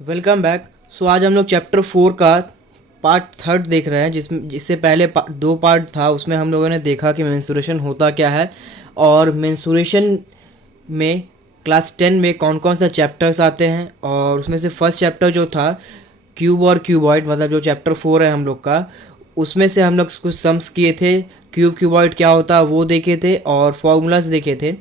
Welcome back. सो आज हम लोग चैप्टर 4 का पार्ट थर्ड देख रहे हैं, जिससे पहले दो पार्ट था। उसमें हम लोगों ने देखा कि मेंस्ट्रुएशन होता क्या है और मेंस्ट्रुएशन में क्लास 10 में कौन कौन सा चैप्टर्स आते हैं। और उसमें से फर्स्ट चैप्टर जो था क्यूब और क्यूबॉइड, मतलब जो चैप्टर 4 है हम लोग का, उसमें से हम लोग कुछ सम्स किए थे। क्यूब क्यूबॉइड क्या होता है वो देखे थे और फॉर्मूलाज देखे थे।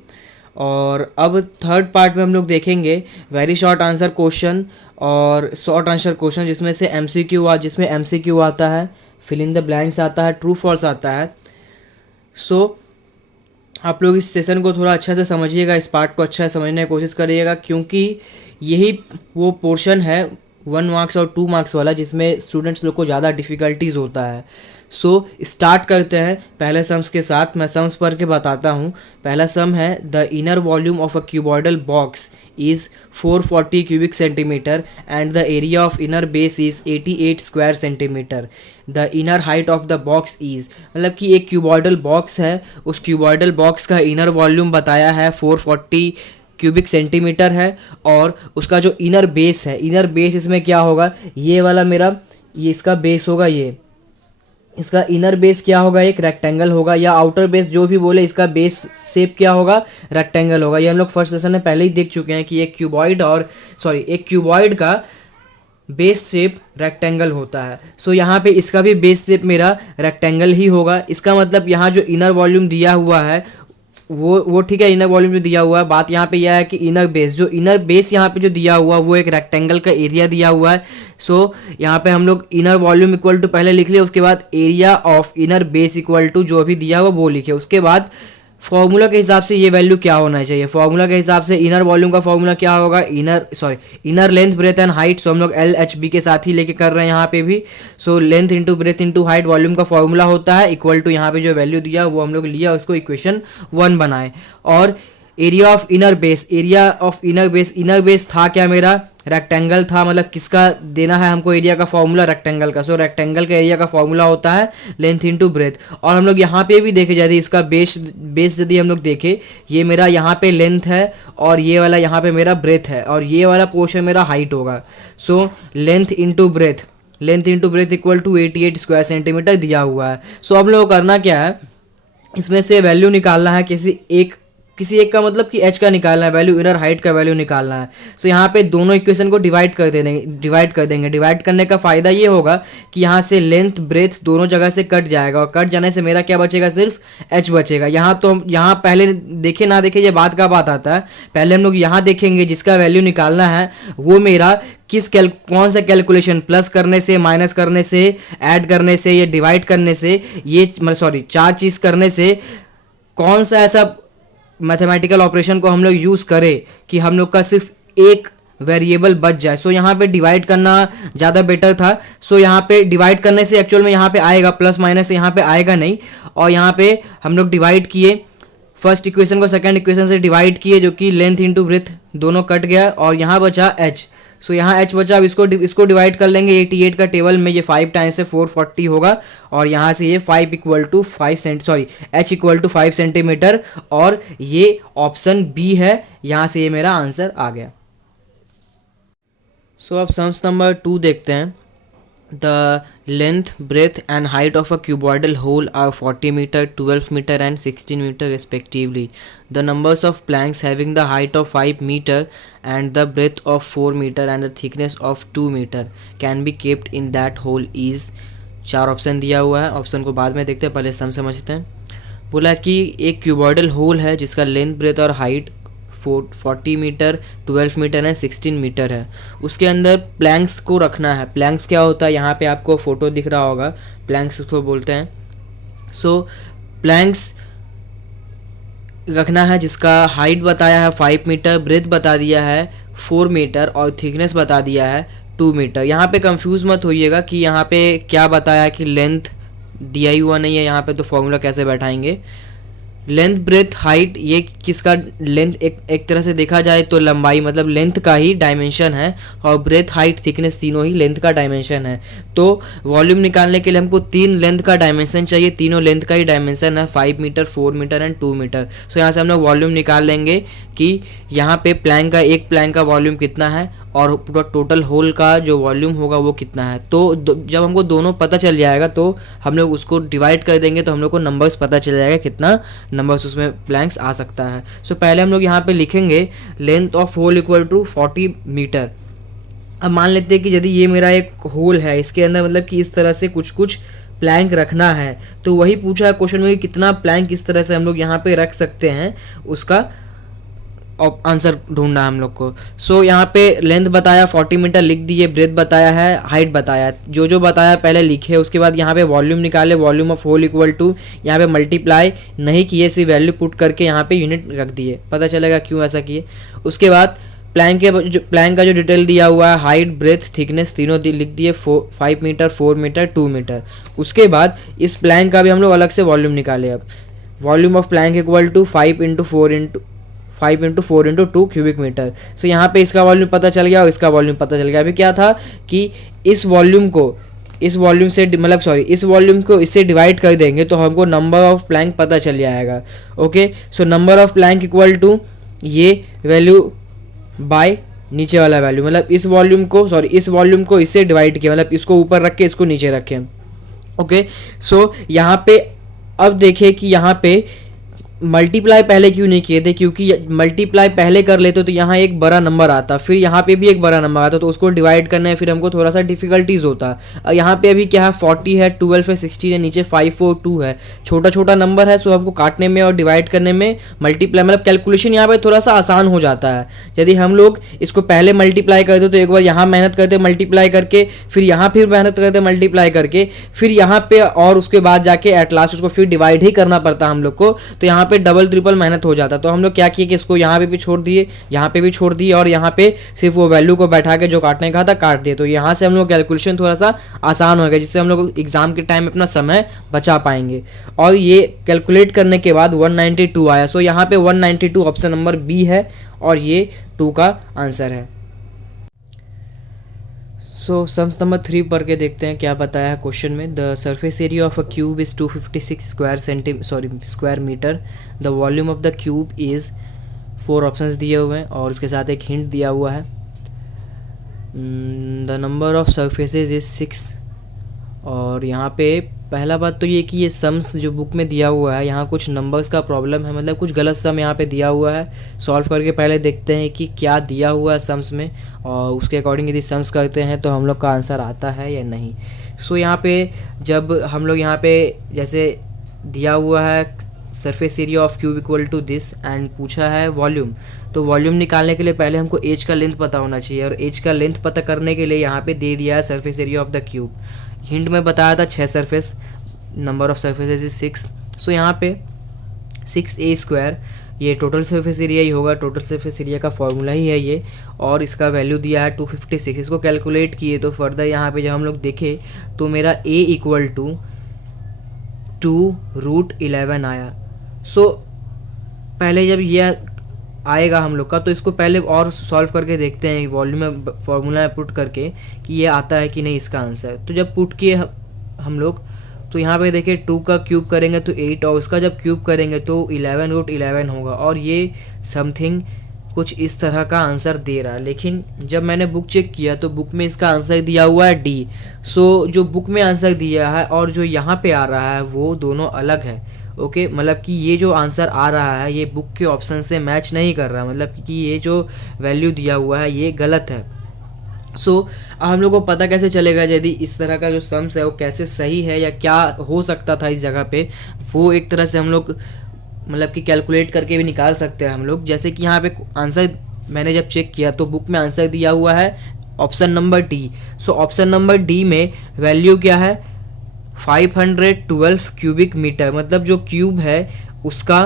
और अब थर्ड पार्ट में हम लोग देखेंगे वेरी शॉर्ट आंसर क्वेश्चन और शॉर्ट आंसर क्वेश्चन, जिसमें एमसीक्यू आता है, फिल इन द ब्लैंक्स आता है, ट्रू फॉल्स आता है। सो आप लोग इस सेशन को थोड़ा अच्छा से समझिएगा, इस पार्ट को अच्छा से समझने की कोशिश करिएगा, क्योंकि यही वो पोर्शन है 1 मार्क्स और 2 मार्क्स वाला जिसमें स्टूडेंट्स लोग को ज़्यादा डिफ़िकल्टीज होता है। सो स्टार्ट करते हैं पहले सम्स के साथ। मैं सम्स पढ़ के बताता हूँ। पहला सम है the inner volume of a cuboidal box is 440 cubic centimeter and the area of inner base is 88 square centimeter. The inner height of the box is, मतलब कि एक क्यूबॉइडल बॉक्स है, उस क्यूबॉइडल बॉक्स का इनर वॉल्यूम बताया है 440 cubic centimetre है। और उसका जो इनर बेस है, इनर बेस इसमें क्या होगा, ये वाला मेरा, ये इसका बेस होगा, ये इसका इनर बेस क्या होगा, एक रेक्टेंगल होगा, या आउटर बेस जो भी बोले, इसका बेस शेप क्या होगा, रेक्टेंगल होगा। ये हम लोग फर्स्ट सेशन में पहले ही देख चुके हैं कि एक क्यूबॉइड का बेस शेप रेक्टेंगल होता है। सो यहाँ पे इसका भी बेस शेप मेरा रेक्टेंगल ही होगा। इसका मतलब यहाँ जो इनर वॉल्यूम दिया हुआ है वो ठीक है, इनर वॉल्यूम जो दिया हुआ है, बात यहाँ पे यह है कि इनर बेस यहाँ पे जो दिया हुआ वो एक रेक्टेंगल का एरिया दिया हुआ है। सो यहाँ पे हम लोग इनर वॉल्यूम इक्वल टू पहले लिख लिया, उसके बाद area of inner base equal to जो भी दिया हुआ वो लिखे। उसके बाद फॉर्मूला के हिसाब से ये वैल्यू क्या होना चाहिए, फॉर्मूला के हिसाब से इनर वॉल्यूम का फॉर्मूला क्या होगा, inner length breadth and height. So हम लोग LHB के साथ ही लेके कर रहे हैं यहाँ पे भी। सो length into breath into height volume का फॉर्मूला होता है, इक्वल टू यहाँ पे जो वैल्यू दिया वो हम लोग लिया, उसको इक्वेशन 1 बनाए। और एरिया ऑफ इनर बेस था क्या, मेरा रेक्टेंगल था, मतलब किसका देना है हमको एरिया का फॉर्मूला, रेक्टेंगल का। सो रेक्टेंगल का एरिया का फॉर्मूला होता है लेंथ इनटू ब्रेथ। और हम लोग यहाँ पे भी देखे जाते, इसका बेस यदि हम लोग देखें, ये मेरा यहाँ पे लेंथ है और ये वाला यहाँ पे मेरा ब्रेथ है और ये वाला पोर्शन मेरा हाइट होगा। So length into breadth equal to 88 square centimetre दिया हुआ है। सो अब लोग करना क्या है, इसमें से वैल्यू निकालना है, किसी एक का मतलब कि h का निकालना है वैल्यू, इनर हाइट का वैल्यू निकालना है। सो यहाँ पे दोनों इक्वेशन को डिवाइड कर देंगे। डिवाइड करने का फ़ायदा ये होगा कि यहाँ से लेंथ ब्रेथ दोनों जगह से कट जाएगा और कट जाने से मेरा क्या बचेगा, सिर्फ h बचेगा। यहाँ पहले देखे ना देखे ये बात का बात आता है, पहले हम लोग यहाँ देखेंगे जिसका वैल्यू निकालना है वो मेरा कौन सा कैलकुलेशन, प्लस करने से, माइनस करने से, ऐड करने से, या डिवाइड करने से, चार चीज़ करने से कौन सा ऐसा मैथमेटिकल ऑपरेशन को हम लोग यूज़ करें कि हम लोग का सिर्फ एक वेरिएबल बच जाए। सो यहाँ पे डिवाइड करना ज़्यादा बेटर था। सो यहाँ पे डिवाइड करने से एक्चुअल में यहाँ पे आएगा प्लस माइनस, यहाँ पे आएगा नहीं। और यहाँ पे हम लोग डिवाइड किए, फर्स्ट इक्वेशन को सेकंड इक्वेशन से डिवाइड किए, जो कि लेंथ इंटू ब्रेथ दोनों कट गया और यहाँ बचा h। सो यहाँ h बचा। अब इसको डिवाइड कर लेंगे 88 का टेबल में, ये 5 टाइम्स से 440 होगा और यहाँ से ये h इक्वल टू 5 सेंटीमीटर और ये ऑप्शन बी है। यहाँ से ये मेरा आंसर आ गया। सो अब सम्स नंबर 2 देखते हैं। The length, breadth and height of a cuboidal hole are 40 meter, 12 meter and 16 meter respectively. The numbers of planks having the height of 5 meter and the breadth of 4 meter and the thickness of 2 meter can be kept in that hole is। 4 option दिया हुआ है, option को बाद में देखते हैं, पहले सम समझते हैं। बोला कि एक क्यूबॉइडल होल है जिसका लेंथ ब्रेथ और height 40 metre, 12 metre and 16 metre है। उसके अंदर प्लैंक्स को रखना है। प्लैंक्स क्या होता है, यहाँ पे आपको फोटो दिख रहा होगा, प्लैंक्स उसको बोलते हैं। सो प्लैंक्स रखना है जिसका हाइट बताया है 5 मीटर, ब्रेथ बता दिया है 4 मीटर और थिकनेस बता दिया है 2 मीटर। यहाँ पे कंफ्यूज मत होइएगा कि यहाँ पे क्या बताया कि लेंथ दिया ही हुआ नहीं है, यहाँ पे तो फॉर्मूला कैसे बैठाएंगे। लेंथ ब्रेथ हाइट, ये किसका लेंथ, एक तरह से देखा जाए तो लंबाई, मतलब लेंथ का ही डायमेंशन है, और ब्रेथ हाइट थिकनेस तीनों ही लेंथ का डायमेंशन है। तो वॉल्यूम निकालने के लिए हमको 3 लेंथ का डायमेंशन चाहिए, तीनों लेंथ का ही डायमेंशन है 5 metre, 4 metre and 2 metre. So यहाँ से हम लोग वॉल्यूम निकाल लेंगे कि यहाँ पे एक प्लैंक का वॉल्यूम कितना है और पूरा टोटल होल का जो वॉल्यूम होगा वो कितना है। तो जब हमको दोनों पता चल जाएगा तो हम लोग उसको डिवाइड कर देंगे तो हम लोग को नंबर्स पता चल जाएगा कितना नंबर्स उसमें ब्लैंक्स आ सकता है। सो पहले हम लोग यहाँ पे लिखेंगे length of whole equal to 40 metre. अब मान लेते हैं कि यदि ये मेरा एक होल है, इसके अंदर मतलब कि इस तरह से कुछ कुछ प्लैंक रखना है, तो वही पूछा है क्वेश्चन में कि कितना प्लैंक इस तरह से हम लोग यहाँ पे रख सकते हैं, उसका आंसर ढूंढना है हम लोग को। सो यहाँ पे लेंथ बताया 40 मीटर लिख दिए, ब्रेथ बताया है, हाइट बताया, जो जो बताया पहले लिखे। उसके बाद यहाँ पे वॉल्यूम निकाले, volume of whole equal to, यहाँ पे मल्टीप्लाई नहीं किए, सिर्फ वैल्यू पुट करके यहाँ पे यूनिट रख दिए, पता चलेगा क्यों ऐसा किए। उसके बाद प्लैंक का जो डिटेल दिया हुआ है, हाइट ब्रेथ थिकनेस तीनों लिख दिए, 5 मीटर 4 मीटर 2 मीटर। उसके बाद इस प्लैंक का भी हम लोग अलग से वॉल्यूम निकाले। अब volume of plank equal to 5 into 4 into 2 cubic metre. So यहाँ पे इसका वॉल्यूम पता चल गया और इसका वॉल्यूम पता चल गया। अभी क्या था कि इस वॉल्यूम को इस वॉल्यूम को इससे डिवाइड कर देंगे तो हमको नंबर ऑफ प्लैंक पता चल जाएगा। Okay, so number of plank equal to ये वैल्यू बाय नीचे वाला वैल्यू, मतलब इस वॉल्यूम को इससे डिवाइड किया, मतलब इसको ऊपर रख के इसको नीचे रखें। ओके, सो यहाँ पे अब देखिए कि यहाँ पे मल्टीप्लाई पहले क्यों नहीं किए थे, क्योंकि मल्टीप्लाई पहले कर लेते तो यहाँ एक बड़ा नंबर आता, फिर यहाँ पे भी एक बड़ा नंबर आता, तो उसको डिवाइड करना है, फिर हमको थोड़ा सा डिफिकल्टीज होता। यहाँ पे अभी क्या है 40 है, 12 है, 16 है, नीचे 5 4 2 है, छोटा छोटा नंबर है, सो हमको काटने में और डिवाइड करने में मल्टीप्लाई मतलब कैलकुलेशन यहाँ पे थोड़ा सा आसान हो जाता है। यदि हम लोग इसको पहले मल्टीप्लाई करते तो एक बार यहाँ मेहनत करते मल्टीप्लाई करके, फिर यहाँ फिर मेहनत करते मल्टीप्लाई करके, फिर यहाँ पे और उसके बाद जाके एट लास्ट उसको फिर डिवाइड ही करना पड़ता हम लोग को, तो यहाँ पे डबल ट्रिपल मेहनत हो जाता। तो हम लोग क्या किए कि इसको यहाँ पे भी छोड़ दिए, यहाँ पे भी छोड़ दिए, और यहाँ पे सिर्फ वो वैल्यू को बैठा के जो काटने का था काट दिए। तो यहाँ से हम लोग कैलकुलेशन थोड़ा सा आसान हो गया, जिससे हम लोग एग्जाम के टाइम में अपना समय बचा पाएंगे। और ये कैलकुलेट करने के बाद 192 आया। सो यहाँ पे 192 ऑप्शन नंबर बी है और ये 2 का आंसर है। सो सम्स नंबर 3 पढ़ के देखते हैं क्या बताया है क्वेश्चन में। The surface area of a cube is 256 square metre. The volume of the cube is 4 options दिए हुए हैं और उसके साथ एक हिंट दिया हुआ है। The number of surfaces is 6। और यहाँ पे पहला बात तो ये कि ये सम्स जो बुक में दिया हुआ है, यहाँ कुछ नंबर्स का प्रॉब्लम है, मतलब कुछ गलत सम यहाँ पे दिया हुआ है। सॉल्व करके पहले देखते हैं कि क्या दिया हुआ है सम्स में, और उसके अकॉर्डिंग यदि सम्स करते हैं तो हम लोग का आंसर आता है या नहीं। सो यहाँ पे जब हम लोग यहाँ पे जैसे दिया हुआ है surface area of cube equal to this and पूछा है वॉल्यूम, तो वॉल्यूम निकालने के लिए पहले हमको एज का लेंथ पता होना चाहिए, और एज का लेंथ पता करने के लिए यहाँ पे दे दिया है surface area of the cube. Hint में बताया था 6 surface, number of surfaces is 6। सो यहाँ पे 6a², ये टोटल सरफेस एरिया ही होगा, टोटल सरफेस एरिया का फॉर्मूला ही है ये, और इसका वैल्यू दिया है 256। इसको कैलकुलेट किए तो फर्दर यहाँ पे जब हम लोग देखें तो मेरा a इक्वल टू 2√11 आया। सो पहले जब ये आएगा हम लोग का, तो इसको पहले और सॉल्व करके देखते हैं वॉल्यूम में फॉर्मूला में पुट करके कि ये आता है कि नहीं इसका आंसर। तो जब पुट किए हम लोग तो यहाँ पे देखिए 2 का क्यूब करेंगे तो 8, और उसका जब क्यूब करेंगे तो 11√11 होगा, और ये समथिंग कुछ इस तरह का आंसर दे रहा है। लेकिन जब मैंने बुक चेक किया तो बुक में इसका आंसर दिया हुआ है डी। सो जो बुक में आंसर दिया है और जो यहाँ पे आ रहा है वो दोनों अलग है। ओके, मतलब कि ये जो आंसर आ रहा है ये बुक के ऑप्शन से मैच नहीं कर रहा, मतलब कि ये जो वैल्यू दिया हुआ है ये गलत है। सो हम लोग को पता कैसे चलेगा यदि इस तरह का जो सम्स है वो कैसे सही है या क्या हो सकता था इस जगह पे, वो एक तरह से हम लोग मतलब कि कैलकुलेट करके भी निकाल सकते हैं हम लोग। जैसे कि यहाँ पे आंसर मैंने जब चेक किया तो बुक में आंसर दिया हुआ है option number D. So option number D में वैल्यू क्या है 512 क्यूबिक मीटर, मतलब जो क्यूब है उसका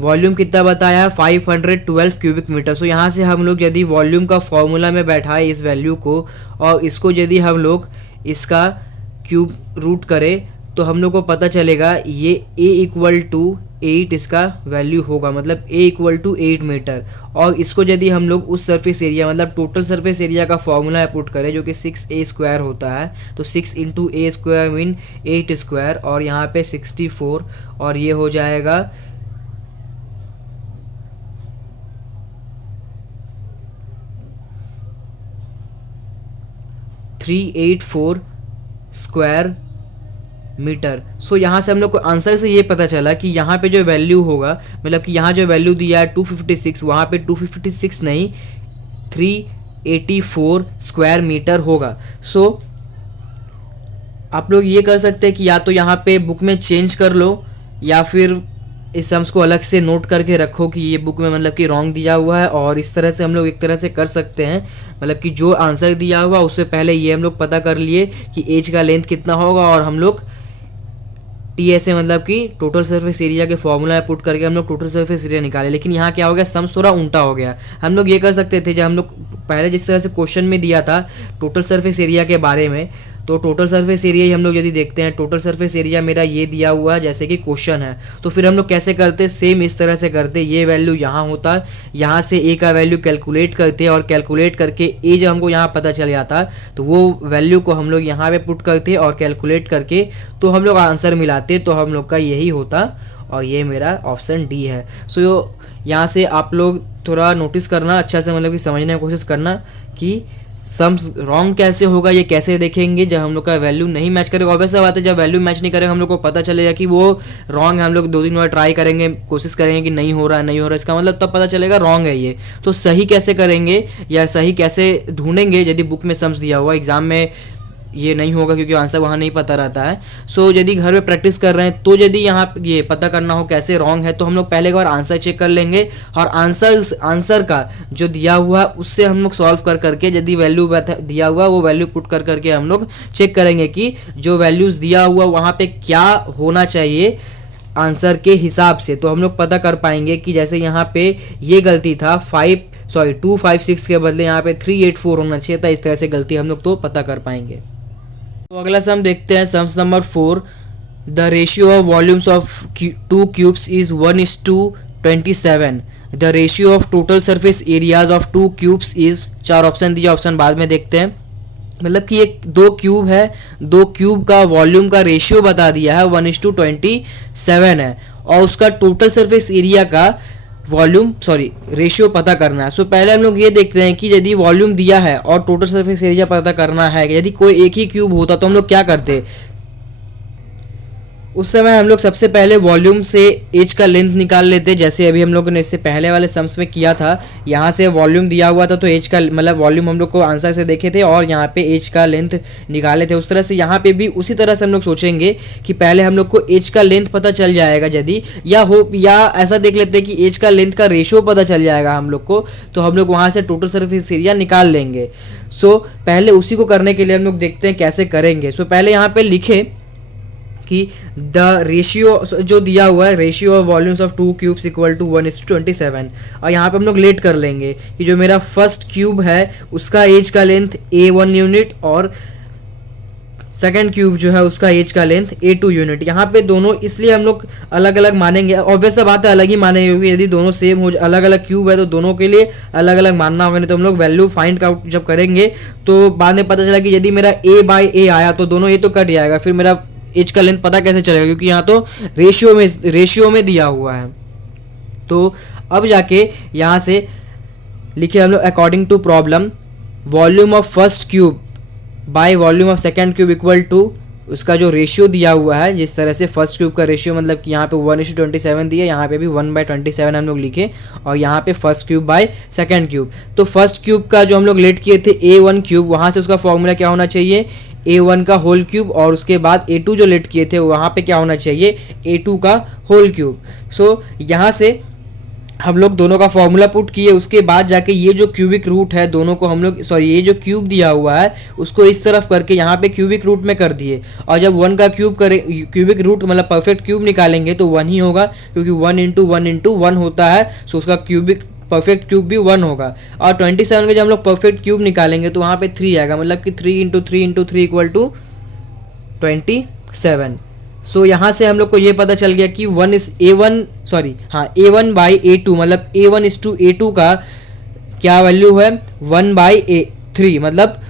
वॉल्यूम कितना बताया है 512 क्यूबिक मीटर। सो यहाँ से हम लोग यदि वॉल्यूम का फॉर्मूला में बैठाए इस वैल्यू को और इसको यदि हम लोग इसका क्यूब रूट करें तो हम लोग को पता चलेगा ये a इक्वल टू 8 इसका वैल्यू होगा, मतलब a इक्वल टू 8 मीटर। और इसको यदि हम लोग उस सरफेस एरिया मतलब टोटल सरफेस एरिया का फॉर्मूला पुट करें जो कि 6a² होता है, तो 6 इंटू a² मीन 8², और यहाँ पे 64, और ये हो जाएगा 384 स्क्वायर मीटर। सो यहाँ से हम लोग को आंसर से ये पता चला कि यहाँ पे जो वैल्यू होगा, मतलब कि यहाँ जो वैल्यू दिया है 256, वहाँ पे 256 नहीं 384 स्क्वायर मीटर होगा। सो आप लोग ये कर सकते हैं कि या तो यहाँ पे बुक में चेंज कर लो, या फिर इस सम्स को अलग से नोट करके रखो कि ये बुक में मतलब कि रॉन्ग दिया हुआ है। और इस तरह से हम लोग एक तरह से कर सकते हैं, मतलब कि जो आंसर दिया हुआ उससे पहले ये हम लोग पता कर लिए कि एज का लेंथ कितना होगा, और हम लोग TSA मतलब कि टोटल सरफेस एरिया के फॉर्मूला में पुट करके हम लोग टोटल सरफेस एरिया निकाले। लेकिन यहाँ क्या हो गया, सम्स थोड़ा उल्टा हो गया। हम लोग ये कर सकते थे, जब हम लोग पहले जिस तरह से क्वेश्चन में दिया था टोटल सरफेस एरिया के बारे में, तो टोटल सरफेस एरिया ही हम लोग यदि देखते हैं, टोटल सरफेस एरिया मेरा ये दिया हुआ है जैसे कि क्वेश्चन है, तो फिर हम लोग कैसे करते, सेम इस तरह से करते। ये वैल्यू यहाँ होता, यहाँ से ए का वैल्यू कैलकुलेट करते, और कैलकुलेट करके ए जब हमको यहाँ पता चल जाता तो वो वैल्यू को हम लोग यहाँ पे पुट करते और कैलकुलेट करके तो हम लोग आंसर मिलाते। तो हम लोग का यही होता, और ये मेरा ऑप्शन डी है। सो यहाँ से आप लोग थोड़ा नोटिस करना अच्छा से, मतलब कि समझने की कोशिश करना कि सम्स रॉन्ग कैसे होगा, ये कैसे देखेंगे जब हम लोग का वैल्यू नहीं मैच करेगा। ऑब्वियस बात है, जब वैल्यू मैच नहीं करेगा हम लोग को पता चलेगा कि वो रॉन्ग है। हम लोग 2-3 बार ट्राई करेंगे, कोशिश करेंगे कि नहीं हो रहा है, नहीं हो रहा है, इसका मतलब तब पता चलेगा रॉन्ग है ये। तो सही कैसे करेंगे या सही कैसे ढूंढेंगे, यदि बुक में सम्स दिया हुआ, एग्जाम में ये नहीं होगा क्योंकि आंसर वहाँ नहीं पता रहता है। सो यदि घर में प्रैक्टिस कर रहे हैं, तो यदि यहाँ ये पता करना हो कैसे रॉन्ग है, तो हम लोग पहले एक बार आंसर चेक कर लेंगे, और आंसर का जो दिया हुआ उससे हम लोग सॉल्व कर करके यदि वैल्यू दिया हुआ वो वैल्यू पुट कर करके हम लोग चेक करेंगे कि जो वैल्यूज़ दिया हुआ वहाँ पे क्या होना चाहिए आंसर के हिसाब से। तो हम लोग पता कर पाएंगे कि जैसे यहाँ पे ये गलती था 256 के बदले यहाँ पे 384 होना चाहिए था, इस तरह से गलती हम लोग तो पता कर पाएंगे। तो अगला सम देखते हैं, sums number 4। The ratio of volumes of 2 cubes is 1:27। The ratio of total surface areas of 2 cubes is, 4 option दिया, ऑप्शन बाद में देखते हैं। मतलब कि एक 2 क्यूब है, 2 क्यूब का वॉल्यूम का रेशियो बता दिया है 1:27 है, और उसका टोटल सरफेस एरिया का रेशियो पता करना है। सो पहले हम लोग ये देखते हैं कि यदि वॉल्यूम दिया है और टोटल सरफेस एरिया पता करना है, यदि कोई एक ही क्यूब होता तो हम लोग क्या करते। उस समय हम लोग सबसे पहले वॉल्यूम से एज का लेंथ निकाल लेते, जैसे अभी हम लोगों ने इससे पहले वाले सम्स में किया था। यहाँ से वॉल्यूम दिया हुआ था तो एज का मतलब वॉल्यूम हम लोग को आंसर से देखे थे, और यहाँ पे एज का लेंथ निकाले थे। उस तरह से यहाँ पे भी उसी तरह से हम लोग सोचेंगे कि पहले हम लोग को एज का लेंथ पता चल जाएगा यदि, या ऐसा देख लेते हैं कि एज का लेंथ का रेशियो पता चल जाएगा हम लोग को, तो हम लोग वहाँ से टोटल सरफेस एरिया निकाल लेंगे। सो पहले उसी को करने के लिए हम लोग देखते हैं कैसे करेंगे। सो पहले यहाँ पे लिखे कि द रेशियो जो दिया हुआ है, ratio of volumes of 2 cubes equal to 1:27, और यहाँ पे हम लोग लेट कर लेंगे कि जो मेरा फर्स्ट क्यूब है उसका एज का लेंथ A1 यूनिट, और सेकंड क्यूब जो है उसका एज का लेंथ A2 यूनिट। यहाँ पे दोनों इसलिए हम लोग अलग अलग मानेंगे, ऑब्वियस बात है अलग ही मानेंगे, क्योंकि यदि दोनों सेम हो, अलग अलग क्यूब है तो दोनों के लिए अलग अलग मानना होगा। नहीं तो हम लोग वैल्यू फाइंड आउट जब करेंगे तो बाद में पता चला कि यदि मेरा A/A आया तो दोनों ये तो कट जाएगा, फिर मेरा एज का लेंथ पता कैसे चलेगा, क्योंकि यहाँ तो रेशियो में दिया हुआ है। तो अब जाके यहाँ से लिखे हम लोग according to problem, volume of first cube by volume of second cube equal to, उसका जो रेशियो दिया हुआ है, जिस तरह से फर्स्ट क्यूब का रेशियो मतलब कि यहाँ पे 1:27 दिया, यहाँ पे भी 1/27 हम लोग लिखे, और यहाँ पे first cube by second cube. तो फर्स्ट क्यूब का जो हम लोग लेट किए थे A1 क्यूब, वहाँ से उसका फॉर्मूला क्या होना चाहिए, A1 का होल क्यूब, और उसके बाद A2 जो लेट किए थे वहाँ पे क्या होना चाहिए, A2 का होल क्यूब। सो यहाँ से हम लोग दोनों का फॉर्मूला पुट किए, उसके बाद जाके ये जो क्यूबिक रूट है दोनों को हम लोग ये जो क्यूब दिया हुआ है उसको इस तरफ करके यहाँ पे क्यूबिक रूट में कर दिए, और जब 1 का क्यूबिक रूट मतलब परफेक्ट क्यूब निकालेंगे तो 1 ही होगा, क्योंकि 1 होता है। सो उसका क्यूबिक परफेक्ट क्यूब भी 1 होगा, और 27 का जब हम लोग परफेक्ट क्यूब निकालेंगे तो वहाँ पे 3 आएगा, मतलब कि 3 × 3 × 3 इक्वल टू 27। सो यहाँ से हम लोग को ये पता चल गया कि A1/A2 मतलब A1:A2 का क्या वैल्यू है, 1/3 मतलब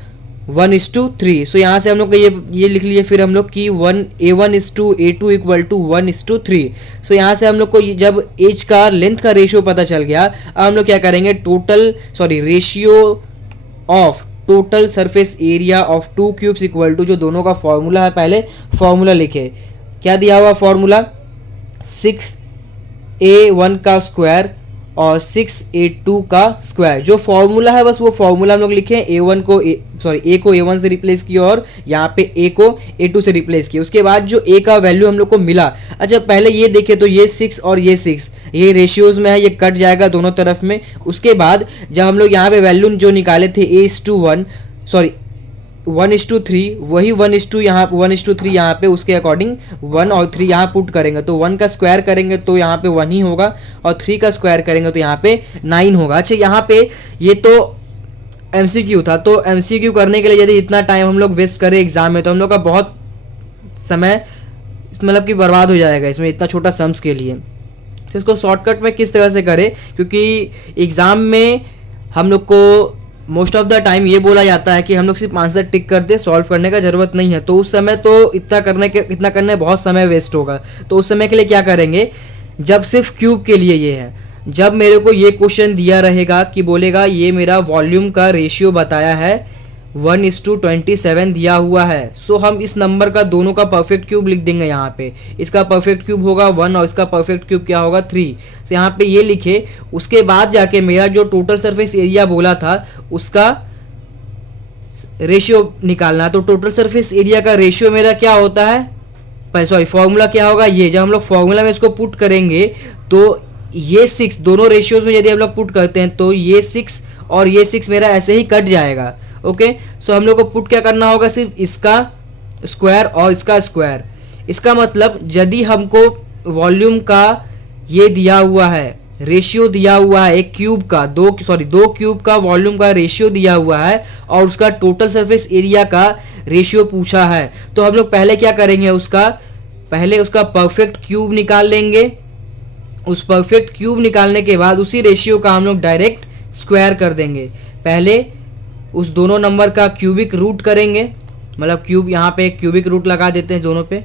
1:3। सो यहाँ से हम लोग को ये लिख लिए फिर हम लोग कि A1:A2 इक्वल टू 1:3। सो यहाँ से हम लोग को जब एज का लेंथ का रेशियो पता चल गया, अब हम लोग क्या करेंगे, ratio of total surface area of two cubes equal to, जो दोनों का फॉर्मूला है, पहले फॉर्मूला लिखे। क्या दिया हुआ फॉर्मूला, 6a1 का स्क्वायर और 6a2 का स्क्वायर। जो फॉर्मूला है बस वो फॉर्मूला हम लोग लिखे, ए को a1 से रिप्लेस किया और यहाँ पे a को a2 से रिप्लेस किया। उसके बाद जो a का वैल्यू हम लोग को मिला, अच्छा पहले ये देखे तो ये 6 और ये 6 ये रेशियोज में है, ये कट जाएगा दोनों तरफ में। उसके बाद जब हम लोग यहाँ पे वैल्यू जो निकाले थे 1:3, वही 1:3 यहाँ पे उसके अकॉर्डिंग 1 और 3 यहाँ पुट करेंगे तो 1 का स्क्वायर करेंगे तो यहाँ पे 1 ही होगा और 3 का स्क्वायर करेंगे तो यहाँ पे 9 होगा। अच्छा यहाँ पे ये तो MCQ था, तो MCQ करने के लिए यदि इतना टाइम हम लोग वेस्ट करें एग्जाम में तो हम लोग का बहुत समय मतलब कि बर्बाद हो जाएगा इसमें, इतना छोटा सम्स के लिए। तो इसको शॉर्टकट में किस तरह से करें, क्योंकि एग्ज़ाम में हम लोग को मोस्ट ऑफ द टाइम ये बोला जाता है कि हम लोग सिर्फ आंसर टिक कर दे, सॉल्व करने का ज़रूरत नहीं है। तो उस समय तो इतना करने बहुत समय वेस्ट होगा। तो उस समय के लिए क्या करेंगे, जब सिर्फ क्यूब के लिए ये है, जब मेरे को ये क्वेश्चन दिया रहेगा कि बोलेगा ये मेरा वॉल्यूम का रेशियो बताया है 1:27 दिया हुआ है, सो हम इस नंबर का दोनों का परफेक्ट क्यूब लिख देंगे यहाँ पे। इसका परफेक्ट क्यूब होगा 1 और इसका परफेक्ट क्यूब क्या होगा 3। तो यहाँ पे ये लिखे। उसके बाद जाके मेरा जो टोटल सरफेस एरिया बोला था उसका रेशियो निकालना है। तो टोटल सरफेस एरिया का रेशियो मेरा क्या होता है, फॉर्मूला क्या होगा ये। जब हम लोग फॉर्मूला में इसको पुट करेंगे तो ये 6 दोनों रेशियोज में यदि हम लोग पुट करते हैं तो ये 6 और ये 6 मेरा ऐसे ही कट जाएगा। ओके, सो हम लोग को पुट क्या करना होगा, सिर्फ इसका स्क्वायर और इसका स्क्वायर। इसका मतलब यदि हमको वॉल्यूम का ये दिया हुआ है, रेशियो दिया हुआ है एक क्यूब का, दो क्यूब का वॉल्यूम का रेशियो दिया हुआ है और उसका टोटल सरफेस एरिया का रेशियो पूछा है, तो हम लोग पहले क्या करेंगे, पहले उसका परफेक्ट क्यूब निकाल लेंगे। उस परफेक्ट क्यूब निकालने के बाद उसी रेशियो का हम लोग डायरेक्ट स्क्वायर कर देंगे। पहले उस दोनों नंबर का क्यूबिक रूट करेंगे, मतलब क्यूब यहाँ पे क्यूबिक रूट लगा देते हैं दोनों पे,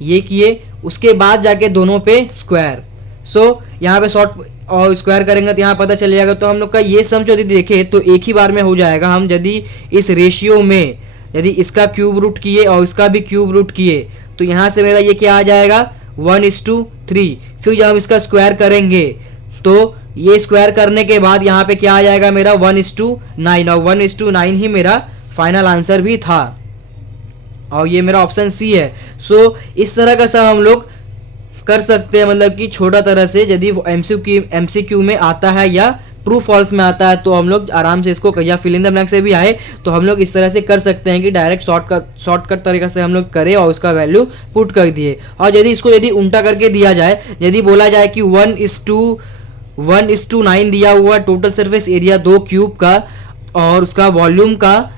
ये किए। उसके बाद जाके दोनों पे स्क्वायर। सो यहाँ पे शॉर्ट और स्क्वायर करेंगे तो यहाँ पता चल जाएगा। तो हम लोग का ये सम यदि देखें तो एक ही बार में हो जाएगा। हम यदि इस रेशियो में यदि इसका क्यूब रूट किए और इसका भी क्यूब रूट किए तो यहाँ से मेरा ये क्या आ जाएगा 1:3। फिर जब हम इसका स्क्वायर करेंगे तो ये स्क्वायर करने के बाद यहाँ पे क्या आ जाएगा मेरा 1:9 और 1:9 ही मेरा फाइनल आंसर भी था और ये मेरा ऑप्शन सी है। सो इस तरह का सब हम लोग कर सकते हैं, मतलब कि छोटा तरह से यदि MCQ में आता है या ट्रू फॉल्स में आता है तो हम लोग आराम से इसको, या फिल इन द ब्लैंक से भी आए तो हम लोग इस तरह से कर सकते हैं कि डायरेक्ट शॉर्टकट तरीका से हम लोग करें और उसका वैल्यू पुट कर दिए। और यदि उल्टा करके दिया जाए, यदि बोला जाए कि 1:9 दिया हुआ टोटल सरफेस एरिया 2 क्यूब का और उसका वॉल्यूम का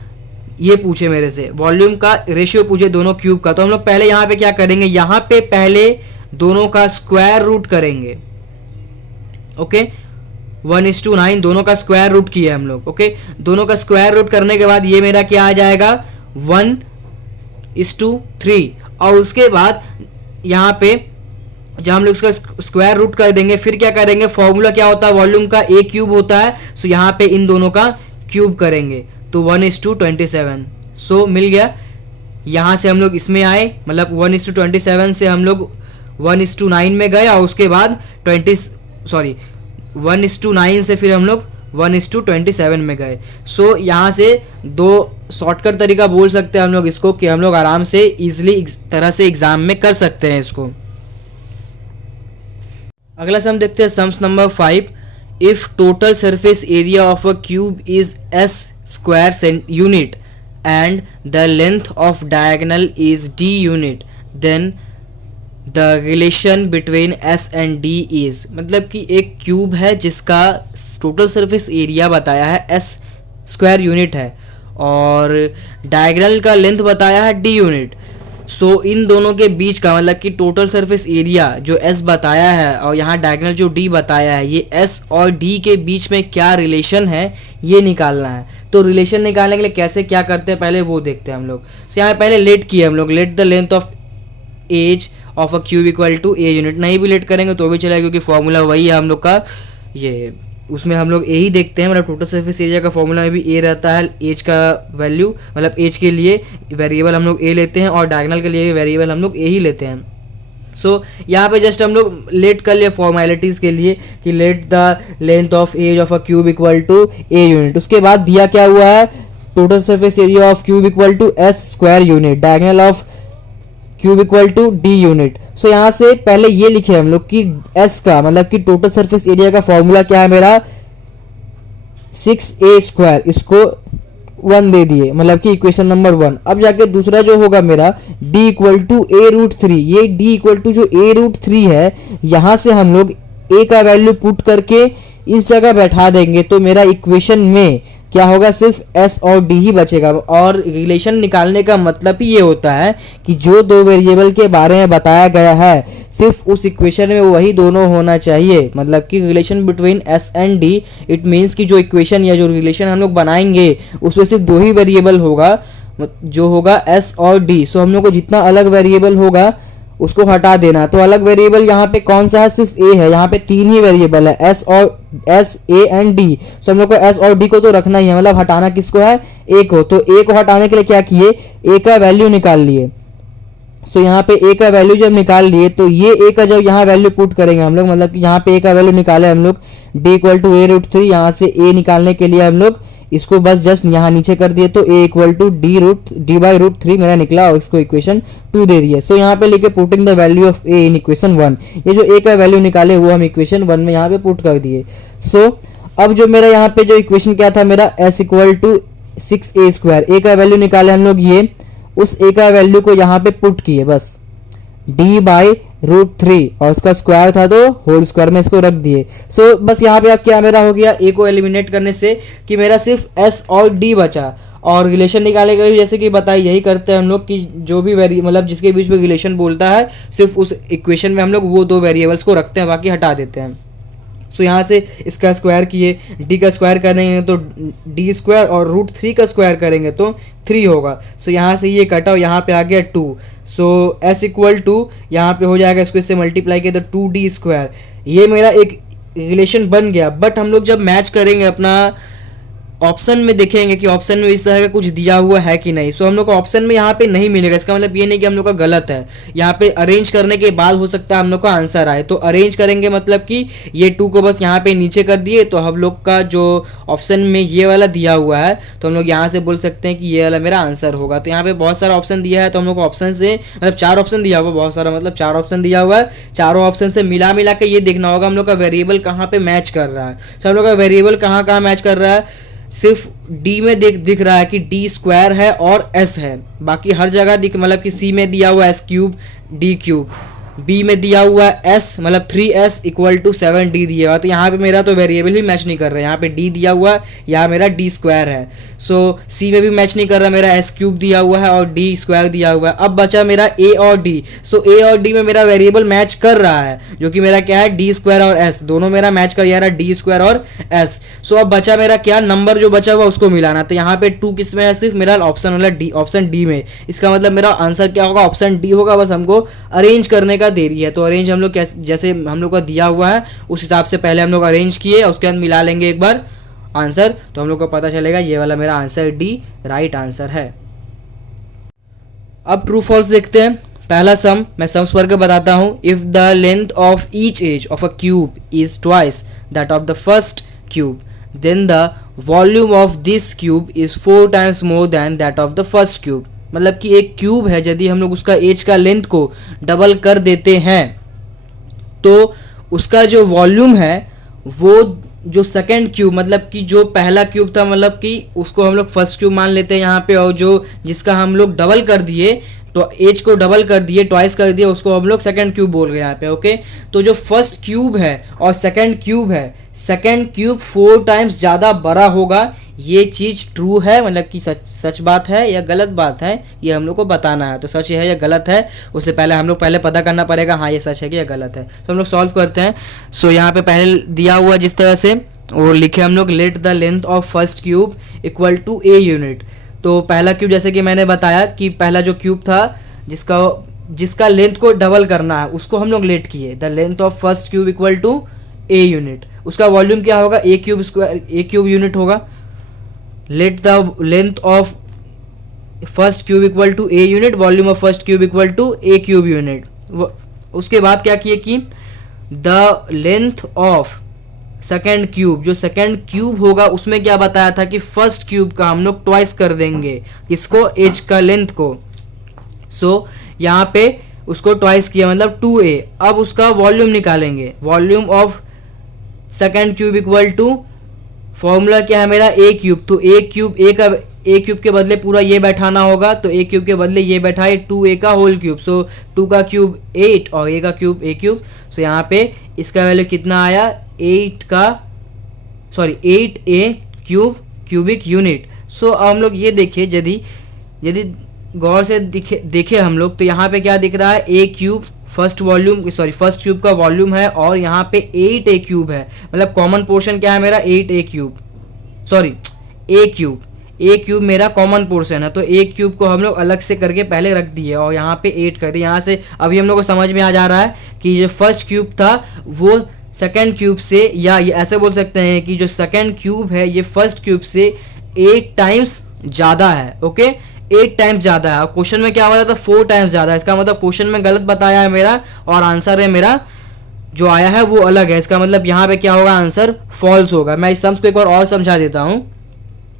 ये पूछे मेरे से, वॉल्यूम का रेशियो पूछे दोनों क्यूब का, तो हम लोग पहले यहाँ पे क्या करेंगे, यहाँ पे पहले दोनों का स्क्वायर रूट करेंगे। ओके, 1:9 दोनों का स्क्वायर रूट किया हम लोग। ओके, दोनों का स्क्वायर रूट करने के बाद ये मेरा क्या आ जाएगा 1:3 और उसके बाद यहाँ पे जब हम लोग इसका स्क्वायर रूट कर देंगे फिर क्या करेंगे, फॉर्मूला क्या होता है वॉल्यूम का, ए क्यूब होता है। सो यहाँ पे इन दोनों का क्यूब करेंगे तो 1:27। सो मिल गया। यहाँ से हम लोग इसमें आए, मतलब 1:27 से हम लोग 1:9 में गए और उसके बाद 1:9 से फिर हम लोग 1:27 में गए। सो यहाँ से दो शॉर्टकट तरीका बोल सकते हैं हम लोग इसको कि हम लोग आराम से इजीली तरह से एग्जाम में कर सकते हैं इसको। अगला सम देखते हैं, sums number 5। If total surface area of a cube is s square unit and the length of diagonal is d unit, then the relation between s and d is, मतलब कि एक क्यूब है जिसका total surface area बताया है s square unit है और diagonal का लेंथ बताया है d यूनिट। सो इन दोनों के बीच का, मतलब कि टोटल सरफेस एरिया जो s बताया है और यहाँ डायगोनल जो d बताया है, ये s और d के बीच में क्या रिलेशन है ये निकालना है। तो रिलेशन निकालने के लिए कैसे क्या करते हैं पहले वो देखते हैं हम लोग। सो यहाँ पहले लेट किए हम लोग, let the length of edge of a cube equal to a unit. नहीं भी लेट करेंगे तो भी चलेगा क्योंकि फॉर्मूला वही है हम लोग का, ये उसमें हम लोग ए ही देखते हैं, मतलब टोटल सरफेस एरिया का फॉर्मूला में भी ए रहता है, एज का वैल्यू, मतलब एज के लिए वेरिएबल हम लोग ए लेते हैं और डायगोनल के लिए वेरिएबल हम लोग ए ही लेते हैं। सो यहाँ पे जस्ट हम लोग लेट कर लिए फॉर्मेलिटीज़ के लिए कि let the length of edge of a cube equal to a unit. उसके बाद दिया क्या हुआ है, total surface area of cube equal to s square unit, diagonal of cube equal to d unit. So यहाँ से पहले ये लिखे हम लोग कि एस का मतलब कि टोटल सरफेस एरिया का फॉर्मूला क्या है मेरा 6a स्क्वायर, इसको 1 दे दिए, मतलब कि इक्वेशन नंबर 1। अब जाके दूसरा जो होगा मेरा d equal to a root 3, ये d इक्वल टू जो a रूट 3 है, यहाँ से हम लोग a का वैल्यू पुट करके इस जगह बैठा देंगे, तो मेरा इक्वेशन में क्या होगा, सिर्फ s और d ही बचेगा। और रिलेशन निकालने का मतलब ही ये होता है कि जो दो वेरिएबल के बारे में बताया गया है सिर्फ उस इक्वेशन में वही दोनों होना चाहिए, मतलब कि relation between s and d। It means कि जो इक्वेशन या जो रिलेशन हम लोग बनाएंगे उसमें सिर्फ दो ही वेरिएबल होगा, जो होगा s और d। सो हम लोग को जितना अलग वेरिएबल होगा उसको हटा देना। तो अलग वेरिएबल यहाँ पे कौन सा है, सिर्फ a है, यहाँ पे 3 ही वेरिएबल है, s a एंड d। सो हम लोग को s और d को तो रखना ही है, मतलब हटाना किसको है, a को। तो a को हटाने के लिए क्या किए, a का वैल्यू निकाल लिए। सो यहाँ पे a का वैल्यू जब निकाल लिए तो ये a का जब यहाँ वैल्यू पुट करेंगे हम लोग, मतलब कि यहाँ पे a का वैल्यू निकाले हम लोग d equal to a root 3, यहाँ से a निकालने के लिए हम लोग इसको बस जस्ट यहाँ नीचे कर दिए, तो a equal to d by root 3 मेरा निकला और इसको इक्वेशन 2 दे दिए। सो यहाँ पे लिखे putting the value of a in equation 1, ये जो a का वैल्यू निकाले वो हम इक्वेशन 1 में यहाँ पे पुट कर दिए। सो अब जो मेरा यहाँ पे जो इक्वेशन क्या था मेरा s equal to 6a square, a का वैल्यू निकाले हम लोग, ये उस a का वैल्यू को यहाँ पे पुट किए बस d बाई रूट 3 और उसका स्क्वायर था तो होल स्क्वायर में इसको रख दिए। सो बस यहाँ पे अब क्या मेरा हो गया, a को एलिमिनेट करने से कि मेरा सिर्फ s और d बचा। और रिलेशन निकालने के लिए जैसे कि बताइए यही करते हैं हम लोग कि जो भी मतलब जिसके बीच में रिलेशन बोलता है सिर्फ उस इक्वेशन में हम लोग वो दो वेरिएबल्स को रखते हैं, बाकी हटा देते हैं। सो यहाँ से इसका स्क्वायर किए, d का स्क्वायर करेंगे तो d स्क्वायर और रूट 3 का स्क्वायर करेंगे तो 3 होगा। सो यहाँ से ये कटा और यहाँ पे आ गया 2। सो s इक्वल टू यहाँ पे हो जाएगा, इसको इससे मल्टीप्लाई किया तो 2d स्क्वायर। ये मेरा एक रिलेशन बन गया। बट हम लोग जब मैच करेंगे अपना ऑप्शन में देखेंगे कि ऑप्शन में इस तरह का कुछ दिया हुआ है कि नहीं। सो हम लोग को ऑप्शन में यहाँ पे नहीं मिलेगा, इसका मतलब ये नहीं कि हम लोग का गलत है। यहाँ पे अरेंज करने के बाद हो सकता है हम लोग का आंसर आए, तो अरेंज करेंगे मतलब कि ये 2 को बस यहाँ पे नीचे कर दिए तो हम लोग का जो ऑप्शन में ये वाला दिया हुआ है तो हम लोग यहाँ से बोल सकते हैं कि ये वाला मेरा आंसर होगा। तो यहाँ पे बहुत सारा ऑप्शन दिया है तो हम लोग को ऑप्शन से मतलब 4 ऑप्शन दिया हुआ, बहुत सारा मतलब 4 ऑप्शन दिया हुआ है, चारों ऑप्शन से मिला के ये देखना होगा हम लोग का वेरिएबल कहाँ पे मैच कर रहा है। तो हम लोग का वेरिएबल कहाँ मैच कर रहा है, सिर्फ d में दिख रहा है कि d स्क्वायर है और s है, बाकी हर जगह दिख मतलब कि c में दिया हुआ s cube d cube, b में दिया हुआ s मतलब 3s इक्वल टू 7d दिया हुआ। तो यहाँ पे मेरा तो वेरिएबल ही मैच नहीं कर रहा है, यहाँ पे d दिया हुआ है, यहाँ मेरा d स्क्वायर है। सो c में भी मैच नहीं कर रहा, मेरा s क्यूब दिया हुआ है और d स्क्वायर दिया हुआ है। अब बचा मेरा a और d। सो a और d में मेरा वेरिएबल मैच कर रहा है जो कि मेरा क्या है d स्क्वायर और s, दोनों मेरा मैच कर रहा है d स्क्वायर और s। सो अब बचा मेरा क्या, नंबर जो बचा हुआ उसको मिलाना। तो यहाँ पे 2 किस में है, सिर्फ मेरा ऑप्शन वाला d, ऑप्शन d में। इसका मतलब मेरा आंसर क्या होगा, ऑप्शन d होगा, बस हमको अरेंज करने का देरी है। तो अरेंज हम लोग जैसे हम लोग का दिया हुआ है उस हिसाब से पहले हम लोग अरेंज किए और उसके बाद मिला लेंगे एक बार आंसर, तो हम लोग को पता चलेगा ये वाला मेरा आंसर डी राइट आंसर है। अब ट्रू फॉल्स देखते हैं। पहला सम, मैं सम्स पढ़ के बताता हूँ। If the length of each edge of a cube is twice that of the first cube then the volume of this cube is 4 times more than that of the first cube. मतलब कि एक cube है, यदि हम लोग उसका as का length को डबल कर देते हैं तो उसका जो वॉल्यूम है वो जो सेकंड क्यूब मतलब कि जो पहला क्यूब था मतलब कि उसको हम लोग फर्स्ट क्यूब मान लेते हैं यहाँ पे, और जो जिसका हम लोग डबल कर दिए तो एज को डबल कर दिए, ट्वाइस कर दिए, उसको हम लोग सेकंड क्यूब बोल गए यहाँ पे। ओके, तो जो फर्स्ट क्यूब है और सेकंड क्यूब है, सेकंड क्यूब 4 टाइम्स ज़्यादा बड़ा होगा। ये चीज़ ट्रू है मतलब कि सच बात है या गलत बात है, ये हम लोग को बताना है। तो सच है या गलत है उससे पहले हम लोग पता करना पड़ेगा हाँ ये सच है कि या गलत है। तो हम लोग सॉल्व करते हैं। सो यहाँ पे पहले दिया हुआ जिस तरह से और लिखे हम लोग let the length of first cube equal to a unit. तो पहला क्यूब जैसे कि मैंने बताया कि पहला जो क्यूब था जिसका लेंथ को डबल करना है उसको हम लोग लेट किए। The length of first cube equal to a unit. उसका वॉल्यूम क्या होगा, a cube square, a cube unit होगा। Let the length of first cube equal to a unit, volume of first cube equal to a cube unit. उसके बाद क्या किए कि the length of second cube, जो second cube होगा उसमें क्या बताया था कि फर्स्ट क्यूब का हम लोग ट्वाइस कर देंगे, किसको, एज का लेंथ को। सो यहाँ पे उसको ट्वाइस किया मतलब 2a। अब उसका वॉल्यूम निकालेंगे, volume of second cube equal to, formula क्या है मेरा, ए क्यूब। तो ए क्यूब, ए क्यूब के बदले पूरा ये बैठाना होगा, तो ए क्यूब के बदले ये बैठाए 2a का होल क्यूब। सो 2 का क्यूब 8 और ए का क्यूब ए क्यूब। सो यहाँ पे इसका वैल्यू कितना आया, 8a क्यूब क्यूबिक यूनिट। सो अब हम लोग ये देखें, यदि गौर से देखे हम लोग, तो यहाँ पे क्या दिख रहा है, ए क्यूब फर्स्ट क्यूब का वॉल्यूम है और यहाँ पे 8a क्यूब है, मतलब कॉमन पोर्शन क्या है मेरा, 8a क्यूब, ए क्यूब मेरा कॉमन पोर्शन है। तो ए क्यूब को हम लोग अलग से करके पहले रख दिए और यहाँ पे 8 कर दिए। यहाँ से अभी हम लोग को समझ में आ जा रहा है कि ये फर्स्ट क्यूब था वो सेकेंड क्यूब से, या ये ऐसे बोल सकते हैं कि जो सेकेंड क्यूब है ये फर्स्ट क्यूब से 8 टाइम्स ज़्यादा है। ओके, 8 टाइम्स ज़्यादा है। क्वेश्चन में क्या बोला था, 4 टाइम्स ज़्यादा है। इसका मतलब क्वेश्चन में गलत बताया है मेरा और आंसर है मेरा जो आया है वो अलग है। इसका मतलब यहाँ पे क्या होगा, आंसर फॉल्स होगा। मैं इस सम्स को एक बार और समझा देता हूँ।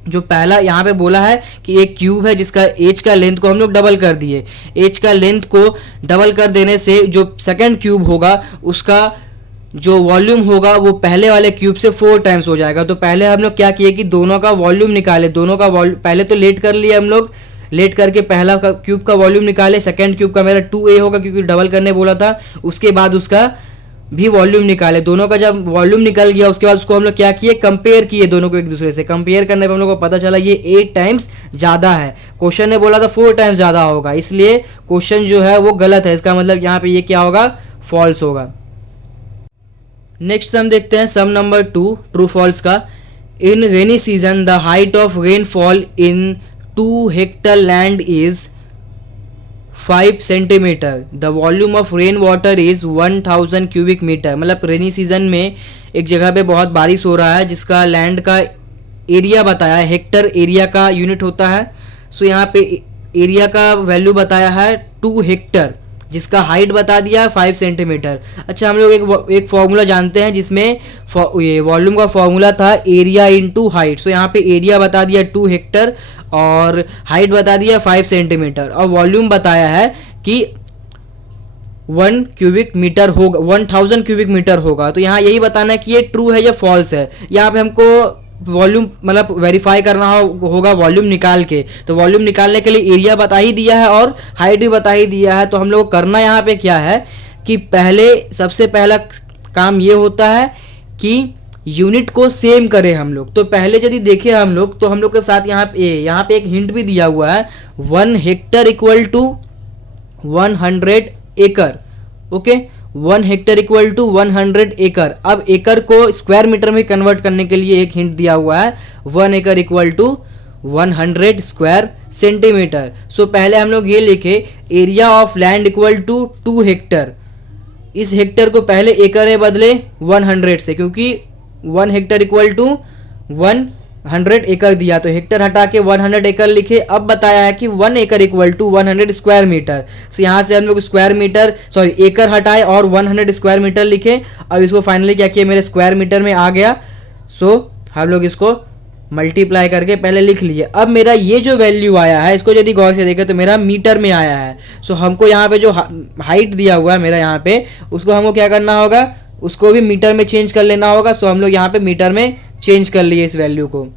जो पहला यहाँ पे बोला है कि एक क्यूब है जिसका एज का लेंथ को हम लोग डबल कर दिए, एज का लेंथ को डबल कर देने से जो सेकंड क्यूब होगा उसका जो वॉल्यूम होगा वो पहले वाले क्यूब से 4 टाइम्स हो जाएगा। तो पहले हम लोग क्या किए कि दोनों का वॉल्यूम निकाले, दोनों का पहले तो लेट कर लिए हम लोग, लेट करके पहला क्यूब का वॉल्यूम निकाले, सेकंड क्यूब का मेरा 2a होगा क्योंकि डबल करने बोला था। उसके बाद उसका भी वॉल्यूम निकाले, दोनों का जब वॉल्यूम निकल गया उसके बाद उसको हम लोग क्या किए, कंपेयर किए दोनों को एक दूसरे से। कंपेयर करने पर हम लोग को पता चला ये 8 टाइम्स ज़्यादा है। क्वेश्चन ने बोला था 4 टाइम्स ज़्यादा होगा, इसलिए क्वेश्चन जो है वो गलत है। इसका मतलब यहाँ पे ये क्या होगा, फॉल्स होगा। नेक्स्ट सम देखते हैं, सम नंबर 2 ट्रू फॉल्स का। In rainy season the height of rainfall in 2 hectare land is 5 centimetre, the volume of rain water is 1000 cubic metre. मतलब रेनी सीजन में एक जगह पे बहुत बारिश हो रहा है जिसका लैंड का एरिया बताया है, हेक्टर एरिया का यूनिट होता है। सो यहाँ पे एरिया का वैल्यू बताया है 2 हेक्टर, जिसका हाइट बता दिया 5 सेंटीमीटर। अच्छा, हम लोग एक फॉर्मूला जानते हैं जिसमें ये वॉल्यूम का फॉर्मूला था एरिया इंटू हाइट। सो यहाँ पे एरिया बता दिया 2 हेक्टर और हाइट बता दिया 5 सेंटीमीटर और वॉल्यूम बताया है कि 1 क्यूबिक मीटर होगा, 1000 क्यूबिक मीटर होगा। तो यहाँ यही बताना है कि ये ट्रू है या फॉल्स है। यहाँ पे हमको वॉल्यूम मतलब वेरीफाई करना होगा वॉल्यूम निकाल के। तो वॉल्यूम निकालने के लिए एरिया बता ही दिया है और हाइट भी बता ही दिया है। तो हम लोग करना यहाँ पे क्या है कि सबसे पहला काम ये होता है कि यूनिट को सेम करें हम लोग। तो पहले यदि देखें हम लोग तो हम लोग के साथ यहाँ पे एक हिंट भी दिया हुआ है, 1 हेक्टर इक्वल टू 100 एकड़। ओके, 1 हेक्टर इक्वल टू 100 एकड़। अब एकड़ को स्क्वायर मीटर में कन्वर्ट करने के लिए एक हिंट दिया हुआ है, 1 एकड़ equal to 100 square centimetre. So पहले हम लोग ये लिखे area of land equal to 2 hectare. इस हेक्टर को पहले एकड़ में बदले 100 से, क्योंकि 1 हेक्टर इक्वल टू 100 एकड़ दिया तो हेक्टर हटा के 100 एकड़ लिखे। अब बताया है कि 1 एकड़ equal to 100 square metre. So यहाँ से हम लोग एकड़ हटाए और 100 स्क्वायर मीटर लिखे। अब इसको फाइनली क्या किया, मेरे स्क्वायर मीटर में आ गया। सो हम लोग इसको मल्टीप्लाई करके पहले लिख लिए। अब मेरा ये जो वैल्यू आया है इसको यदि गौर से देखें तो मेरा मीटर में आया है। सो हमको यहाँ पे जो हाइट दिया हुआ है मेरा यहाँ पे, उसको हमको क्या करना होगा, उसको भी मीटर में चेंज कर लेना होगा। सो हम लोग यहाँ पे मीटर में चेंज कर लिए। इस वैल्यू को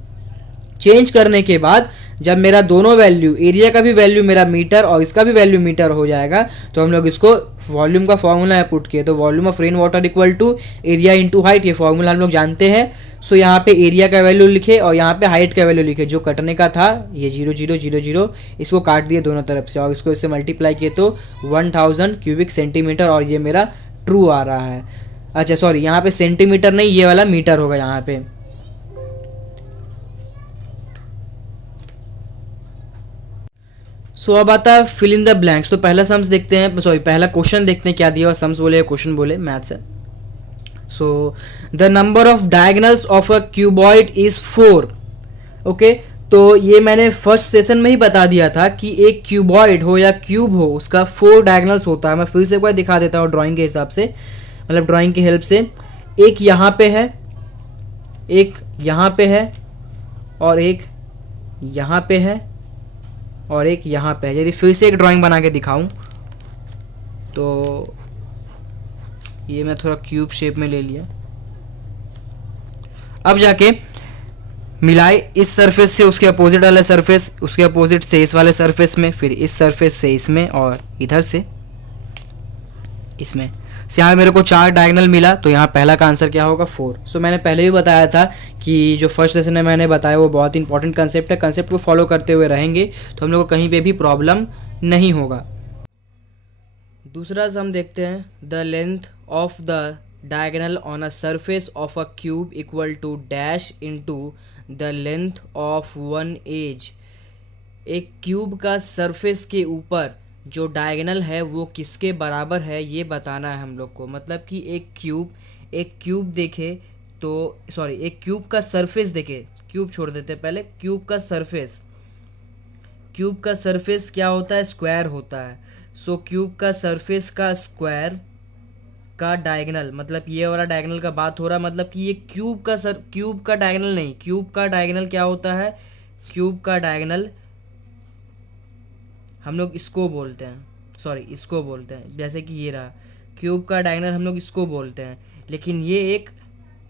चेंज करने के बाद जब मेरा दोनों वैल्यू, एरिया का भी वैल्यू मेरा मीटर और इसका भी वैल्यू मीटर हो जाएगा, तो हम लोग इसको वॉल्यूम का फॉर्मूला है पुट किए। तो volume of rain water equal to area into height, ये फॉर्मूला हम लोग जानते हैं। सो यहाँ पे एरिया का वैल्यू लिखे और यहाँ पे हाइट का वैल्यू लिखे। जो कटने का था ये 0 0 0 0, इसको काट दिए दोनों तरफ से और इसको इससे मल्टीप्लाई किए तो 1000 क्यूबिक सेंटीमीटर और ये मेरा ट्रू आ रहा है। अच्छा सॉरी, यहाँ पे सेंटीमीटर नहीं, ये वाला मीटर होगा यहाँ पे। सो अब आता है फिल इन द ब्लैंक्स। तो पहला सम्स देखते हैं, पहला क्वेश्चन देखते हैं क्या दिया हुआ, सम्स बोले या क्वेश्चन बोले, मैथ्स है। So the number of diagonals of a cuboid is 4। Okay, तो ये मैंने फर्स्ट सेशन में ही बता दिया था कि एक क्यूबॉइड हो या क्यूब हो उसका 4 डायगनल्स होता है। मैं फिर से एक बार दिखा देता हूँ ड्राइंग के हिसाब से, मतलब ड्राइंग की हेल्प से। एक यहाँ पे है, एक यहाँ पे है, और एक यहाँ पे है, और एक यहाँ पे है। यदि फिर से एक ड्राइंग बना के दिखाऊं तो ये मैं थोड़ा क्यूब शेप में ले लिया। अब जाके मिलाए इस सरफेस से उसके अपोजिट वाला सरफेस, उसके अपोजिट से इस वाले सरफेस में, फिर इस सरफेस से इसमें, और इधर से इसमें। से यहाँ मेरे को 4 डायगोनल मिला, तो यहाँ पहला का आंसर क्या होगा 4। सो मैंने पहले भी बताया था कि जो फर्स्ट सेशन में मैंने बताया वो बहुत इंपॉर्टेंट कंसेप्ट है। कंसेप्ट को फॉलो करते हुए रहेंगे तो हम लोग को कहीं पे भी प्रॉब्लम नहीं होगा। दूसरा हम देखते हैं, the length of the diagonal on a surface of a cube equal to dash into the length of one edge. एक क्यूब का सरफेस के ऊपर जो डायगोनल है वो किसके बराबर है ये बताना है हम लोग को। मतलब कि एक क्यूब देखे तो, सॉरी, एक क्यूब का सरफेस देखे, क्यूब छोड़ देते पहले, क्यूब का सरफेस क्या होता है, स्क्वायर होता है। सो क्यूब का सरफेस का स्क्वायर का डायगोनल, मतलब ये वाला डायगोनल का बात हो रहा है, मतलब कि ये क्यूब का डायगोनल नहीं, क्यूब का डायगोनल क्या होता है, क्यूब का डायगोनल हम लोग इसको बोलते हैं, सॉरी इसको बोलते हैं, जैसे कि ये रहा क्यूब का डायगोनल हम लोग इसको बोलते हैं। लेकिन ये एक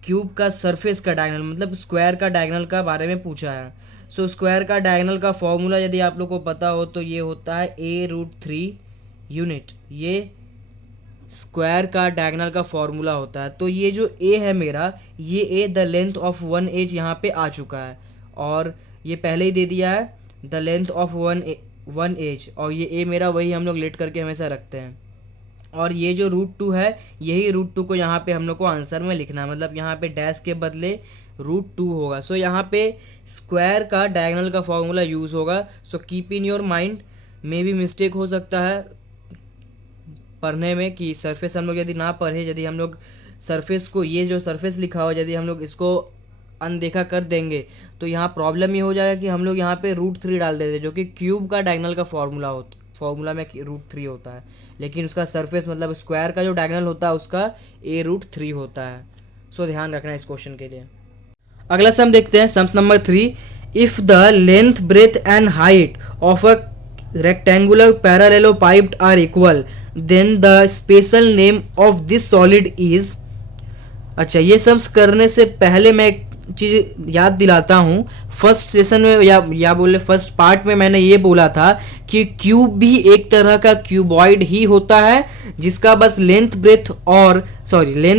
क्यूब का सरफेस का डायगोनल, मतलब स्क्वायर का डायगोनल का बारे में पूछा है। सो स्क्वायर का डायगोनल का फॉर्मूला यदि आप लोग को पता हो तो ये होता है a√3 यूनिट। ये स्क्वायर का डायगोनल का फॉर्मूला होता है। तो ये जो a है मेरा, ये a the length of one edge यहाँ पे आ चुका है, और ये पहले ही दे दिया है the length of one edge, और ये a मेरा वही हम लोग लेट करके हमेशा रखते हैं। और ये जो √2 है, यही √2 को यहाँ पे हम लोग को आंसर में लिखना है, मतलब यहाँ पे डैश के बदले √2 होगा। सो यहाँ पे स्क्वायर का डायगोनल का फॉर्मूला यूज़ होगा। So keep in your mind, मे भी मिस्टेक हो सकता है पढ़ने में कि सरफेस हम लोग यदि ना पढ़े, यदि हम लोग सरफेस को, ये जो सरफेस लिखा हो, यदि हम लोग इसको अनदेखा कर देंगे तो यहाँ प्रॉब्लम ये हो जाएगा कि हम लोग यहाँ पे √3 डाल देते, जो कि क्यूब का डायगोनल का फॉर्मूला में √3 होता है, लेकिन उसका सरफेस मतलब स्क्वायर का जो डायगोनल होता है उसका a√3 होता है। सो ध्यान रखना इस क्वेश्चन के लिए। अगला सम देखते हैं, sums number 3। If the length, breadth and height of a rectangular parallelepiped are equal, then the spatial name of this solid is। अच्छा, ये सब करने से पहले मैं एक चीज़ याद दिलाता हूँ। फर्स्ट सेशन में या बोले फर्स्ट पार्ट में मैंने ये बोला था कि क्यूब भी एक तरह का क्यूबॉइड ही होता है, जिसका बस लेंथ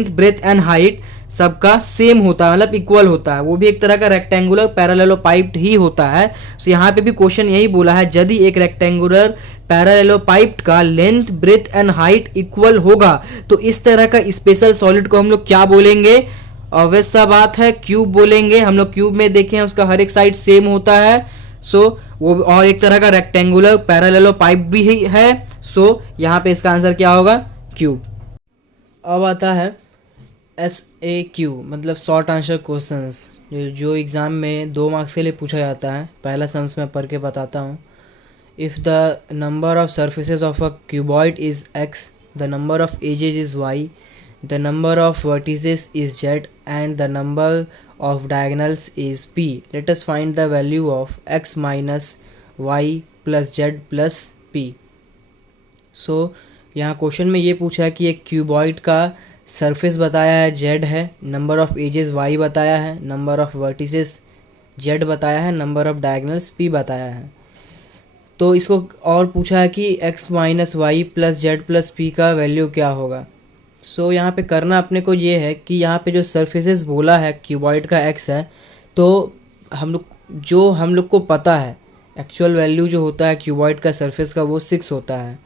ब्रेथ एंड हाइट सबका सेम होता है, मतलब इक्वल होता है। वो भी एक तरह का रेक्टेंगुलर पैरेललोपाइप्ड ही होता है। सो यहाँ पे भी क्वेश्चन यही बोला है, यदि एक रेक्टेंगुलर पैरेललोपाइप्ड का length, breadth and height equal होगा तो इस तरह का स्पेशल सॉलिड को हम लोग क्या बोलेंगे। ऑब्वियस सा बात है, क्यूब बोलेंगे। हम लोग क्यूब में देखें उसका हर एक साइड सेम होता है। सो वो और एक तरह का रेक्टेंगुलर पैरेललोपाइप भी है। सो यहाँ पे इसका आंसर क्या होगा, क्यूब। अब आता है SAQ, मतलब शॉर्ट आंसर क्वेश्चंस, जो एग्ज़ाम में 2 मार्क्स के लिए पूछा जाता है। पहला सम्स मैं पढ़ के बताता हूँ। If the number of surfaces of a cuboid is x, the number of edges is y, the number of vertices is z, and the number of diagonals is p. Let us find the value of x minus y plus z plus p. So यहाँ question में ये पूछा है कि एक cuboid का surface बताया है z है, नंबर ऑफ एजेस y बताया है, नंबर ऑफ वर्टिसेस z बताया है, नंबर ऑफ डायगोनल्स p बताया है। तो इसको और पूछा है कि x minus y plus z plus p का वैल्यू क्या होगा। सो यहाँ पे करना अपने को ये है कि यहाँ पे जो सरफेसेस बोला है क्यूबॉइड का x है, तो हम लोग को पता है एक्चुअल वैल्यू जो होता है क्यूबॉइड का सरफेस का वो 6 होता है।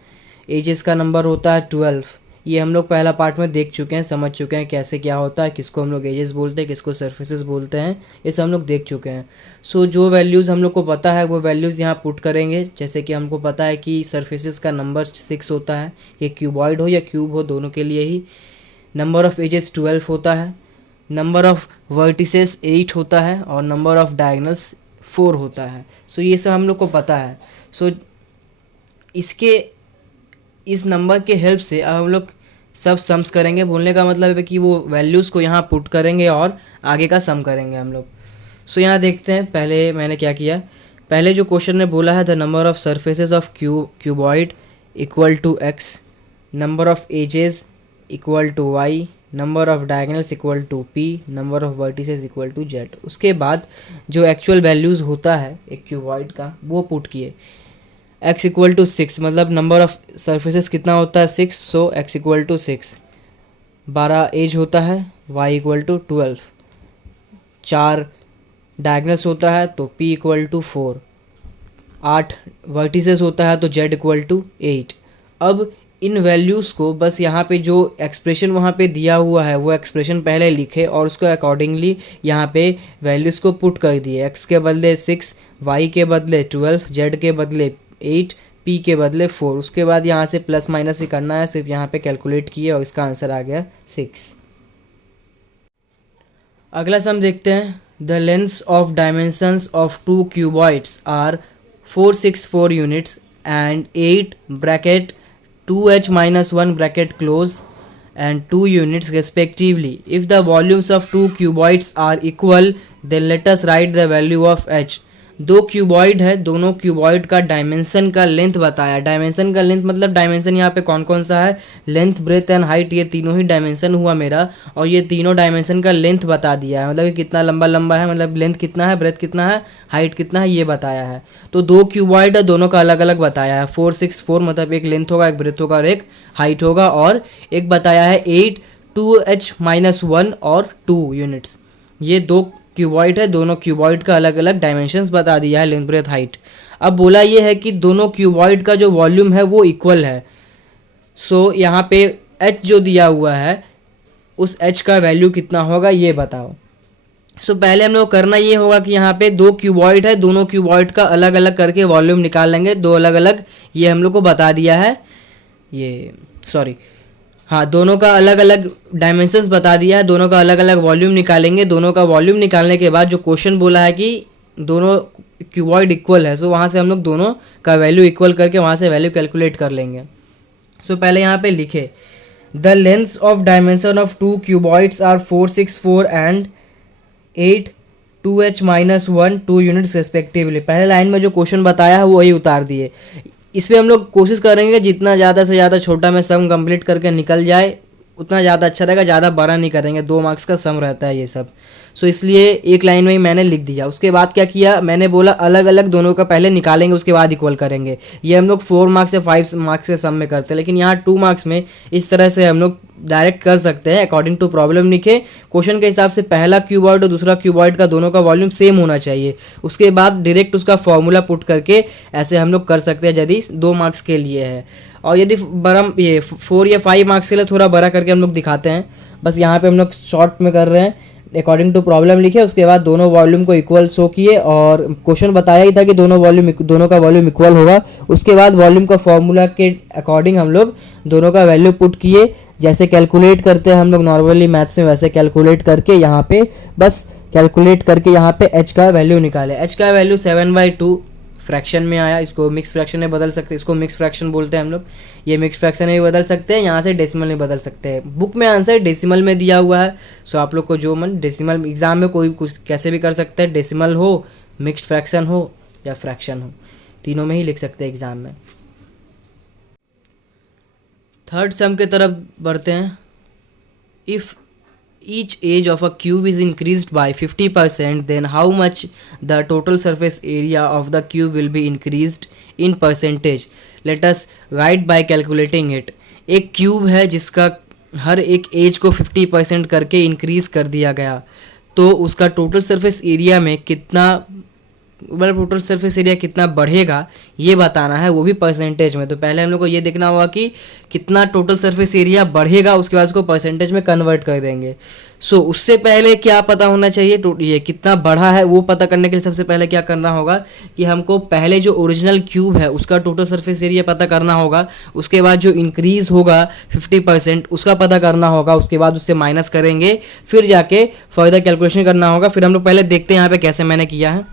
एजेस का नंबर होता है 12। ये हम लोग पहला पार्ट में देख चुके हैं, समझ चुके हैं कैसे क्या होता है, किसको हम लोग एजेस बोलते हैं, किसको सरफेसेस बोलते हैं, ये सब हम लोग देख चुके हैं। सो जो वैल्यूज़ हम लोग को पता है वो वैल्यूज़ यहाँ पुट करेंगे। जैसे कि हमको पता है कि सरफेसेस का नंबर 6 होता है, ये क्यूबॉइड हो या क्यूब हो दोनों के लिए ही। नंबर ऑफ एजेस 12 होता है, नंबर ऑफ वर्टिसेस 8 होता है और नंबर ऑफ डायगोनल्स 4 होता है। सो ये सब हम लोग को पता है। सो इसके इस नंबर के हेल्प से अब हम लोग सब सम्स करेंगे। बोलने का मतलब है कि वो वैल्यूज़ को यहाँ पुट करेंगे और आगे का सम करेंगे हम लोग। सो यहाँ देखते हैं, पहले मैंने क्या किया। पहले जो क्वेश्चन ने बोला है the number of surfaces of cuboid equal to x, number of edges equal to y, number of diagonals equal to p, number of vertices equal to z. उसके बाद जो एक्चुअल वैल्यूज़ होता है एक क्यूबॉइड का वो पुट किए। x equal to 6 मतलब नंबर ऑफ सर्फेसेस कितना होता है 6, सो x इक्वल टू 6। 12 एज होता है, y इक्वल टू 12। 4 डायगोनल्स होता है तो p इक्वल टू 4। 8 वर्टिसेस होता है तो z इक्वल टू 8। अब इन वैल्यूज़ को बस यहाँ पे जो एक्सप्रेशन वहाँ पे दिया हुआ है वो एक्सप्रेशन पहले लिखे और उसको अकॉर्डिंगली यहाँ पे वैल्यूज़ को पुट कर दिए। x के बदले 6, y के बदले 12, z के बदले 8, p के बदले 4। उसके बाद यहाँ से प्लस माइनस ही करना है, सिर्फ यहाँ पे कैलकुलेट किए और इसका आंसर आ गया 6। अगला सम देखते हैं। The lengths of dimensions of two cuboids are 464 units and 8 bracket 2h minus 1 bracket close and 2 units respectively. If the volumes of two cuboids are equal, then let us write the value of h. दो cuboid है, दोनों cuboid का dimension का length बताया। Dimension का length मतलब dimension यहाँ पे कौन कौन सा है, लेंथ ब्रेथ एंड हाइट, ये तीनों ही डायमेंशन हुआ मेरा। और ये तीनों डायमेंशन का लेंथ बता दिया है, मतलब कि कितना लंबा लंबा है, मतलब लेंथ कितना है, ब्रेथ कितना है, हाइट कितना है, ये बताया है। तो दो क्यूबॉइड है, दोनों का अलग अलग बताया है। 464 मतलब एक लेंथ होगा, एक ब्रेथ होगा और एक हाइट होगा। और एक बताया है 8 2h-1 और 2 यूनिट्स। ये दो क्यूबॉइड है, दोनों क्यूबॉइड का अलग अलग डायमेंशंस बता दिया है, लेंथ ब्रेथ हाइट। अब बोला ये है कि दोनों क्यूबॉइड का जो वॉल्यूम है वो इक्वल है। सो यहाँ पे h जो दिया हुआ है उस h का वैल्यू कितना होगा ये बताओ। सो पहले हम लोग करना ये होगा कि यहाँ पे दो क्यूबॉइड है, दोनों क्यूबॉइड का अलग अलग करके वॉल्यूम निकाल लेंगे। दो अलग अलग ये हम लोग को बता दिया है, ये सॉरी हाँ, दोनों का अलग अलग डायमेंशंस बता दिया है, दोनों का अलग अलग वॉल्यूम निकालेंगे। दोनों का वॉल्यूम निकालने के बाद जो क्वेश्चन बोला है कि दोनों क्यूबॉइड इक्वल है, सो वहाँ से हम लोग दोनों का वैल्यू इक्वल करके वहाँ से वैल्यू कैलकुलेट कर लेंगे। सो पहले यहाँ पे लिखे the lengths of dimension of two cuboids are 464 and 8 2h-1 2 units respectively. पहले लाइन में जो क्वेश्चन बताया है वो वही उतार दिए। इसमें हम लोग कोशिश करेंगे जितना ज़्यादा से ज़्यादा छोटा में सम कंप्लीट करके निकल जाए उतना ज़्यादा अच्छा रहेगा, ज़्यादा बड़ा नहीं करेंगे, 2 मार्क्स का सम रहता है ये सब। सो इसलिए एक लाइन में ही मैंने लिख दिया। उसके बाद क्या किया, मैंने बोला अलग अलग दोनों का पहले निकालेंगे उसके बाद इक्वल करेंगे। ये हम लोग 4 मार्क्स या 5 मार्क्स के सम में करते हैं, लेकिन यहाँ 2 मार्क्स में इस तरह से हम लोग डायरेक्ट कर सकते हैं। अकॉर्डिंग टू प्रॉब्लम लिखे, क्वेश्चन के हिसाब से पहला क्यूबॉइड और दूसरा क्यूबॉइड का दोनों का वॉल्यूम सेम होना चाहिए। उसके बाद डायरेक्ट उसका फॉर्मूला पुट करके ऐसे हम लोग कर सकते हैं यदि 2 मार्क्स के लिए है। और यदि बड़ा ये 4 या 5 मार्क्स के लिए थोड़ा बड़ा करके हम लोग दिखाते हैं। बस यहाँ पे हम लोग शॉर्ट में कर रहे हैं। अकॉर्डिंग टू प्रॉब्लम लिखे, उसके बाद दोनों वॉल्यूम को इक्वल शो किए और क्वेश्चन बताया ही था कि दोनों का वॉल्यूम इक्वल होगा। उसके बाद वॉल्यूम का फॉर्मूला के अकॉर्डिंग हम लोग दोनों का वैल्यू पुट किए। जैसे कैलकुलेट करते हैं हम लोग नॉर्मली मैथ्स में, वैसे कैलकुलेट करके यहाँ पे बस कैलकुलेट करके यहाँ पे h का वैल्यू निकाले। h का वैल्यू 7/2 फ्रैक्शन में आया। इसको मिक्स फ्रैक्शन में बदल सकते हैं, इसको मिक्स फ्रैक्शन बोलते हैं हम लोग। ये मिक्स फ्रैक्शन में भी बदल सकते हैं, यहाँ से डेसिमल में बदल सकते हैं। बुक में आंसर डेसिमल में दिया हुआ है। सो आप लोग को जो मन, डेसिमल एग्जाम में कोई कुछ कैसे भी कर सकते हैं, डेसिमल हो, मिक्स्ड फ्रैक्शन हो या फ्रैक्शन हो, तीनों में ही लिख सकते हैं एग्जाम में। थर्ड सम के तरफ बढ़ते हैं। If each age of a cube is increased by 50%, then how much the total surface area of the cube will be increased in percentage? Let us write by calculating it. एक cube है जिसका हर एक as को 50% करके increase कर दिया गया, तो उसका टोटल सरफेस एरिया में कितना मतलब टोटल सरफेस एरिया कितना बढ़ेगा ये बताना है, वो भी परसेंटेज में। तो पहले हम लोग को ये देखना होगा कि कितना टोटल सरफेस एरिया बढ़ेगा, उसके बाद उसको परसेंटेज में कन्वर्ट कर देंगे। सो उससे पहले क्या पता होना चाहिए, ये कितना बढ़ा है वो पता करने के लिए सबसे पहले क्या करना होगा कि हमको पहले जो ओरिजिनल क्यूब है उसका टोटल सरफेस एरिया पता करना होगा। उसके बाद जो इंक्रीज होगा 50% उसका पता करना होगा। उसके बाद उससे माइनस करेंगे, फिर जाके फर्दर कैलकुलेशन करना होगा। फिर हम लोग पहले देखते हैं यहाँ पे कैसे मैंने किया है।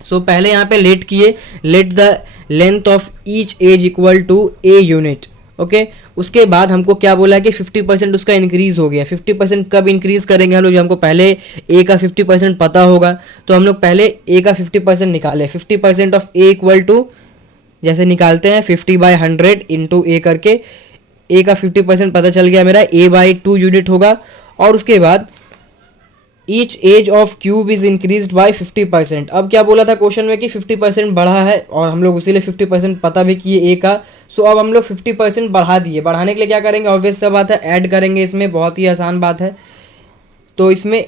सो पहले यहाँ पे लेट किए, let the length of each edge equal to a unit. Okay, उसके बाद हमको क्या बोला है कि 50% उसका इंक्रीज हो गया। 50% कब इंक्रीज करेंगे हम लोग, जो हमको पहले ए का 50% पता होगा। तो हम लोग पहले ए का 50% निकाले। 50% ऑफ ए इक्वल टू, जैसे निकालते हैं 50/100 इंटू ए करके, ए का 50% पता चल गया मेरा, A/2 यूनिट होगा। और उसके बाद each edge of cube is increase by 50%। अब क्या बोला था क्वेश्चन में कि 50% बढ़ा है, और हम लोग उसीलिए 50% पता भी किए ए का। सो अब हम लोग 50% बढ़ा दिए। बढ़ाने के लिए क्या करेंगे, ऑब्वियस सा बात है, ऐड करेंगे। इसमें बहुत ही आसान बात है। तो इसमें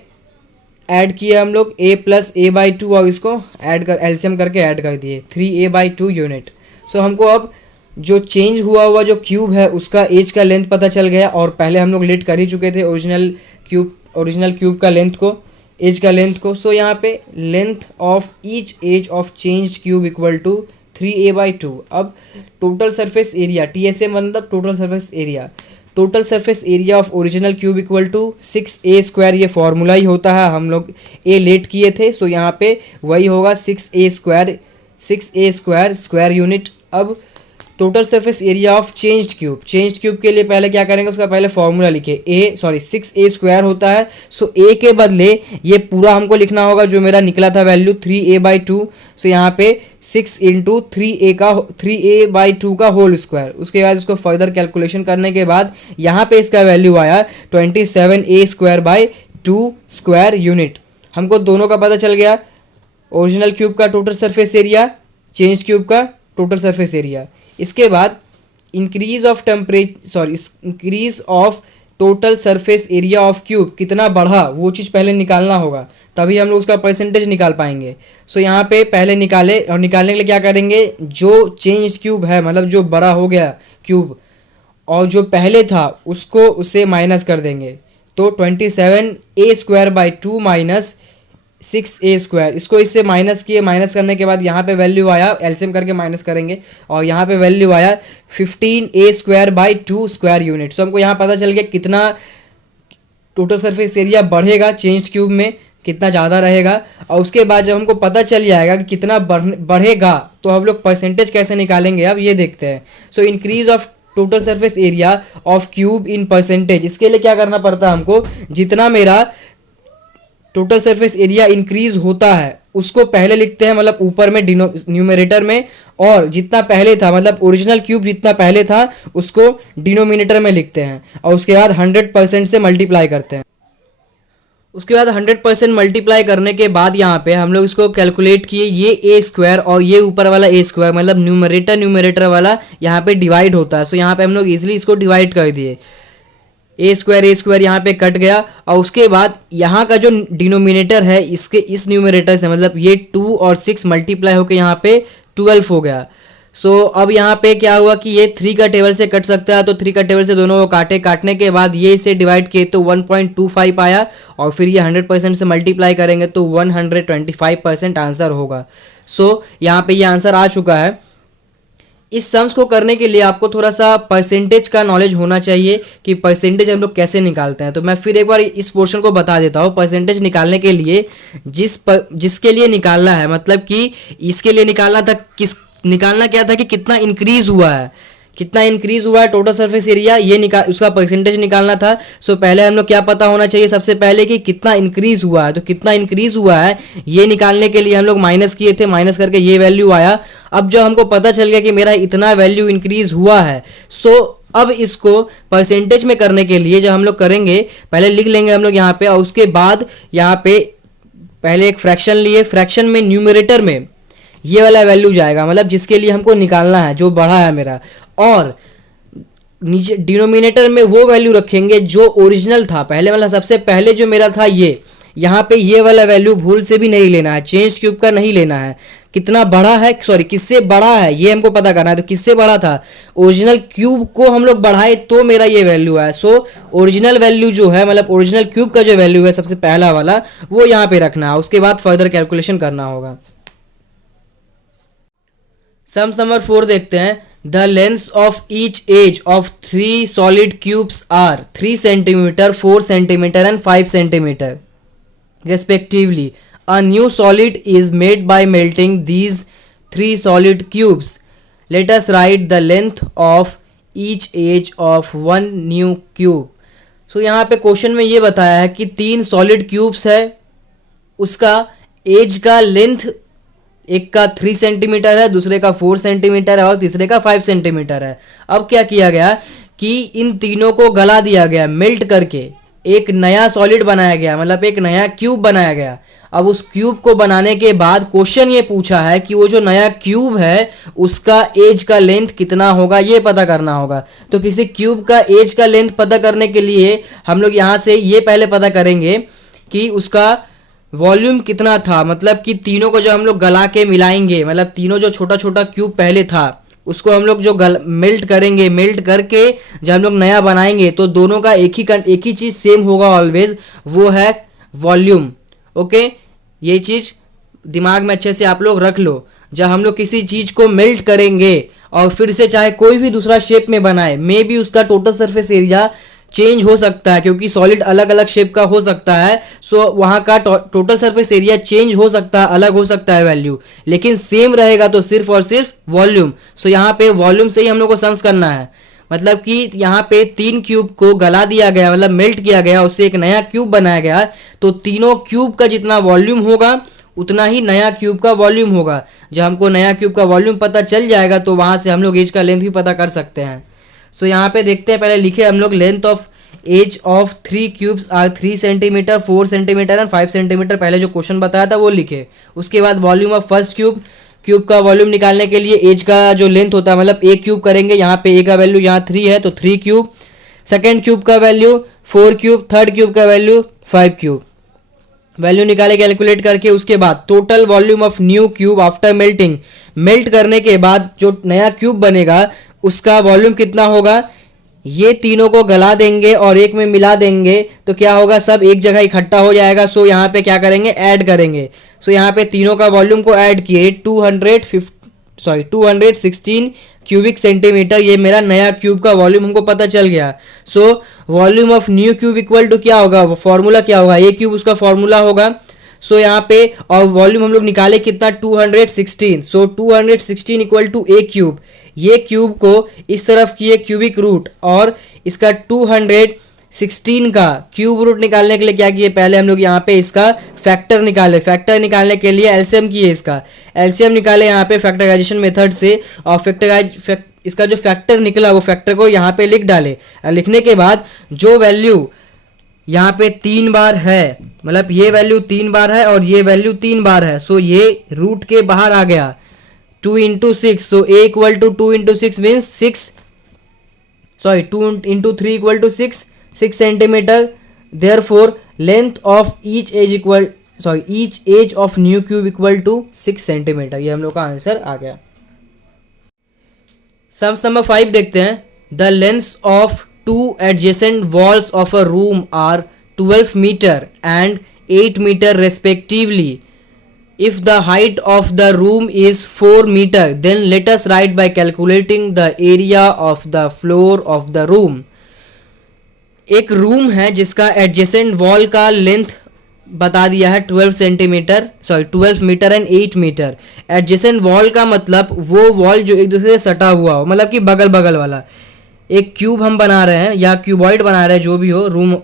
ऐड किया हम लोग a प्लस A/2, और इसको ऐड कर एलसीएम करके ऐड कर दिए 3A/2 यूनिट। सो हमको अब जो चेंज हुआ जो क्यूब है उसका एज का लेंथ पता चल गया। और पहले हम लोग लेट कर ही चुके थे ओरिजिनल क्यूब का लेंथ को, एज का लेंथ को। सो यहाँ पे length of each edge of changed cube equal to 3A/2। अब टोटल सरफेस एरिया, TSA मतलब total surface area, total surface area of original cube equal to 6A²। ये formula ही होता है, हम लोग ए लेट किए थे। सो यहाँ पे वही होगा 6A² स्क्वायर यूनिट। अब total surface area of changed cube के लिए पहले क्या करेंगे, उसका पहले फॉर्मूला लिखे। 6A² होता है। सो ए के बदले ये पूरा हमको लिखना होगा जो मेरा निकला था वैल्यू 3A/2। सो यहाँ पे 6 इंटू 3A/2 का होल स्क्वायर। उसके बाद इसको फर्दर कैलकुलेशन करने के बाद यहाँ पे इसका वैल्यू आया 27A²/2 स्क्वायर यूनिट। हमको दोनों का पता चल गया, ओरिजिनल क्यूब का total surface area, change cube का टोटल सरफेस एरिया। इसके बाद increase of total surface area of cube कितना बढ़ा वो चीज़ पहले निकालना होगा, तभी हम लोग उसका परसेंटेज निकाल पाएंगे। सो यहाँ पे पहले निकाले, और निकालने के लिए क्या करेंगे, जो चेंज क्यूब है मतलब जो बड़ा हो गया क्यूब और जो पहले था उसको उससे माइनस कर देंगे। तो 27A² माइनस 6A², इसको इससे माइनस किए। माइनस करने के बाद यहाँ पे वैल्यू आया, एलसीएम करके माइनस करेंगे, और यहाँ पे वैल्यू आया 15A²/2 स्क्वायर यूनिट। सो हमको यहाँ पता चल गया कितना टोटल सरफेस एरिया बढ़ेगा चेंज क्यूब में, कितना ज़्यादा रहेगा। और उसके बाद जब हमको पता चल जाएगा कि कितना बढ़ेगा तो हम लोग परसेंटेज कैसे निकालेंगे, अब ये देखते हैं। So increase of total surface area of cube in percentage, इसके लिए क्या करना पड़ता है हमको, जितना मेरा टोटल सरफेस एरिया इंक्रीज होता है उसको पहले लिखते हैं, मतलब ऊपर में न्यूमरेटर में, और जितना पहले था मतलब ओरिजिनल क्यूब जितना पहले था उसको डिनोमिनेटर में लिखते हैं, और उसके बाद 100% से मल्टीप्लाई करते हैं। उसके बाद 100% मल्टीप्लाई करने के बाद यहाँ पे हम लोग इसको कैलकुलेट किए, ये A² और ये ऊपर वाला A² मतलब न्यूमरेटर वाला यहाँ पे डिवाइड होता है। सो यहाँ पे हम लोग इजिली इसको डिवाइड कर दिए, A² यहाँ पे कट गया। और उसके बाद यहाँ का जो डिनोमिनेटर है इसके इस न्यूमरेटर से मतलब ये 2 और 6 मल्टीप्लाई होकर यहाँ पे 12 हो गया। सो अब यहाँ पे क्या हुआ कि ये 3 का टेबल से कट सकता है, तो 3 का टेबल से दोनों को काटने के बाद ये इसे डिवाइड किए तो 1.25 आया, और फिर ये 100% से मल्टीप्लाई करेंगे तो 125% आंसर होगा। सो यहाँ पे ये आंसर आ चुका है। इस सम्स को करने के लिए आपको थोड़ा सा परसेंटेज का नॉलेज होना चाहिए कि परसेंटेज हम लोग कैसे निकालते हैं। तो मैं फिर एक बार इस पोर्शन को बता देता हूँ। परसेंटेज निकालने के लिए जिसके लिए निकालना है, मतलब कि इसके लिए निकालना क्या था कि कितना इंक्रीज हुआ है, टोटल सरफेस एरिया, ये उसका परसेंटेज निकालना था। सो पहले हम लोग क्या पता होना चाहिए, सबसे पहले कि कितना इंक्रीज हुआ है। तो कितना इंक्रीज हुआ है ये निकालने के लिए हम लोग माइनस किए थे, माइनस करके ये वैल्यू आया। अब जो हमको पता चल गया कि मेरा इतना वैल्यू इंक्रीज हुआ है, सो अब इसको परसेंटेज में करने के लिए जब हम लोग करेंगे, पहले लिख लेंगे हम लोग यहाँ पे, और उसके बाद यहाँ पे पहले एक फ्रैक्शन लिए, फ्रैक्शन में न्यूमरेटर में ये वाला वैल्यू जाएगा, मतलब जिसके लिए हमको निकालना है, जो बढ़ा है मेरा, और नीचे डिनोमिनेटर में वो वैल्यू रखेंगे जो ओरिजिनल था पहले, मतलब सबसे पहले जो मेरा था ये यहाँ पे ये वाला वैल्यू भूल से भी नहीं लेना है, चेंज क्यूब का नहीं लेना है। कितना बड़ा है, सॉरी किससे बड़ा है ये हमको पता करना है। तो किससे बड़ा था, ओरिजिनल क्यूब को हम लोग बढ़ाए तो मेरा ये वैल्यू है। सो ओरिजिनल वैल्यू जो है, मतलब ओरिजिनल क्यूब का जो वैल्यू है सबसे पहला वाला, वो यहाँ पे रखना है, उसके बाद फर्दर कैलकुलेशन करना होगा। सम्स नंबर 4 देखते हैं। The length of each edge of 3 solid cubes are 3 centimetre, 4 centimetre and 5 centimetre respectively. A new solid is made by melting these 3 solid cubes. Let us write the length of each edge of one new cube. So यहाँ पे question में ये बताया है कि 3 solid cubes है, उसका as का लेंथ एक का 3 सेंटीमीटर है, दूसरे का 4 सेंटीमीटर है और तीसरे का 5 सेंटीमीटर है। अब क्या किया गया कि इन तीनों को गला दिया गया, मेल्ट करके एक नया सॉलिड बनाया गया, मतलब एक नया क्यूब बनाया गया। अब उस क्यूब को बनाने के बाद क्वेश्चन ये पूछा है कि वो जो नया क्यूब है उसका एज का लेंथ कितना होगा, ये पता करना होगा। तो किसी क्यूब का एज का लेंथ पता करने के लिए हम लोग यहाँ से ये पहले पता करेंगे कि उसका वॉल्यूम कितना था, मतलब कि तीनों को जो हम लोग गला के मिलाएंगे, मतलब तीनों जो छोटा छोटा क्यूब पहले था उसको हम लोग जो मेल्ट करेंगे, मेल्ट करके जब हम लोग नया बनाएंगे तो दोनों का एक ही चीज़ सेम होगा ऑलवेज, वो है वॉल्यूम। ओके, ये चीज़ दिमाग में अच्छे से आप लोग रख लो। जब हम लोग किसी चीज़ को मेल्ट करेंगे और फिर से चाहे कोई भी दूसरा शेप में बनाए, मे बी उसका टोटल सरफेस एरिया चेंज हो सकता है, क्योंकि सॉलिड अलग अलग शेप का हो सकता है। सो वहाँ का टोटल सरफेस एरिया चेंज हो सकता है, अलग हो सकता है वैल्यू, लेकिन सेम रहेगा तो सिर्फ और सिर्फ वॉल्यूम। सो यहाँ पे वॉल्यूम से ही हम लोग को सम्स करना है, मतलब कि यहाँ पे 3 क्यूब को गला दिया गया, मतलब मेल्ट किया गया, उससे एक नया क्यूब बनाया गया। तो तीनों क्यूब का जितना वॉल्यूम होगा उतना ही नया क्यूब का वॉल्यूम होगा। जब हमको नया क्यूब का वॉल्यूम पता चल जाएगा तो वहाँ से हम लोग एज का लेंथ भी पता कर सकते हैं। सो यहाँ पे देखते हैं, पहले लिखे हम लोग length of edge of 3 cubes are 3 centimetre, 4 centimetre and 5 centimetre, पहले जो क्वेश्चन बताया था वो लिखे। उसके बाद वॉल्यूम ऑफ फर्स्ट क्यूब का वॉल्यूम निकालने के लिए एज का जो लेंथ होता है, मतलब एक क्यूब करेंगे, यहाँ पे ए का वैल्यू यहाँ 3 है तो 3 क्यूब, सेकेंड क्यूब का वैल्यू 4 क्यूब, थर्ड क्यूब का वैल्यू 5 क्यूब, वैल्यू निकाले कैलकुलेट करके। उसके बाद total volume of new cube after melting, melt करने के बाद जो नया क्यूब बनेगा उसका वॉल्यूम कितना होगा, ये तीनों को गला देंगे और एक में मिला देंगे तो क्या होगा, सब एक जगह इकट्ठा हो जाएगा। सो यहाँ पे क्या करेंगे, ऐड करेंगे। सो यहाँ पे तीनों का वॉल्यूम को ऐड किए, 216 क्यूबिक सेंटीमीटर, ये मेरा नया क्यूब का वॉल्यूम हमको पता चल गया। So volume of new cube equal to क्या होगा, फॉर्मूला क्या होगा, ए क्यूब उसका फॉर्मूला होगा। सो यहाँ पे और वॉल्यूम हम लोग निकाले कितना, 216। सो 216 इक्वल टू ए क्यूब, ये क्यूब को इस तरफ किए क्यूबिक रूट और इसका 216 का क्यूब रूट निकालने के लिए क्या किए, पहले हम लोग यहाँ पे इसका फैक्टर निकाले। फैक्टर निकालने के लिए एलसीएम किए, इसका एलसीएम निकाले यहाँ पे फैक्टराइजेशन मेथड से, और इसका जो फैक्टर निकला वो फैक्टर को यहाँ पे लिख डाले। लिखने के बाद जो वैल्यू यहाँ पे 3 बार है, मतलब ये वैल्यू 3 बार है और ये वैल्यू 3 बार है, सो ये रूट के बाहर आ गया, 2 into 6। So a equal to 2 into 6 means 2 into 3 equal to 6 centimetre. Therefore length of each edge of new cube equal to 6 centimetre. ये हम लोग का आंसर आ गया। सम्स नंबर 5 देखते हैं। The length of 2 adjacent walls of a room are 12 meter and 8 meter respectively. If the height of the room is 4 meter, then let us write by calculating the area of the floor of the room. एक room है जिसका adjacent wall का length बता दिया है 12 metre and 8 metre. Adjacent wall का मतलब वो वॉल जो एक दूसरे से सटा हुआ हो, मतलब कि बगल बगल वाला। एक क्यूब हम बना रहे हैं या क्यूबॉइड बना रहे हैं, जो भी हो, room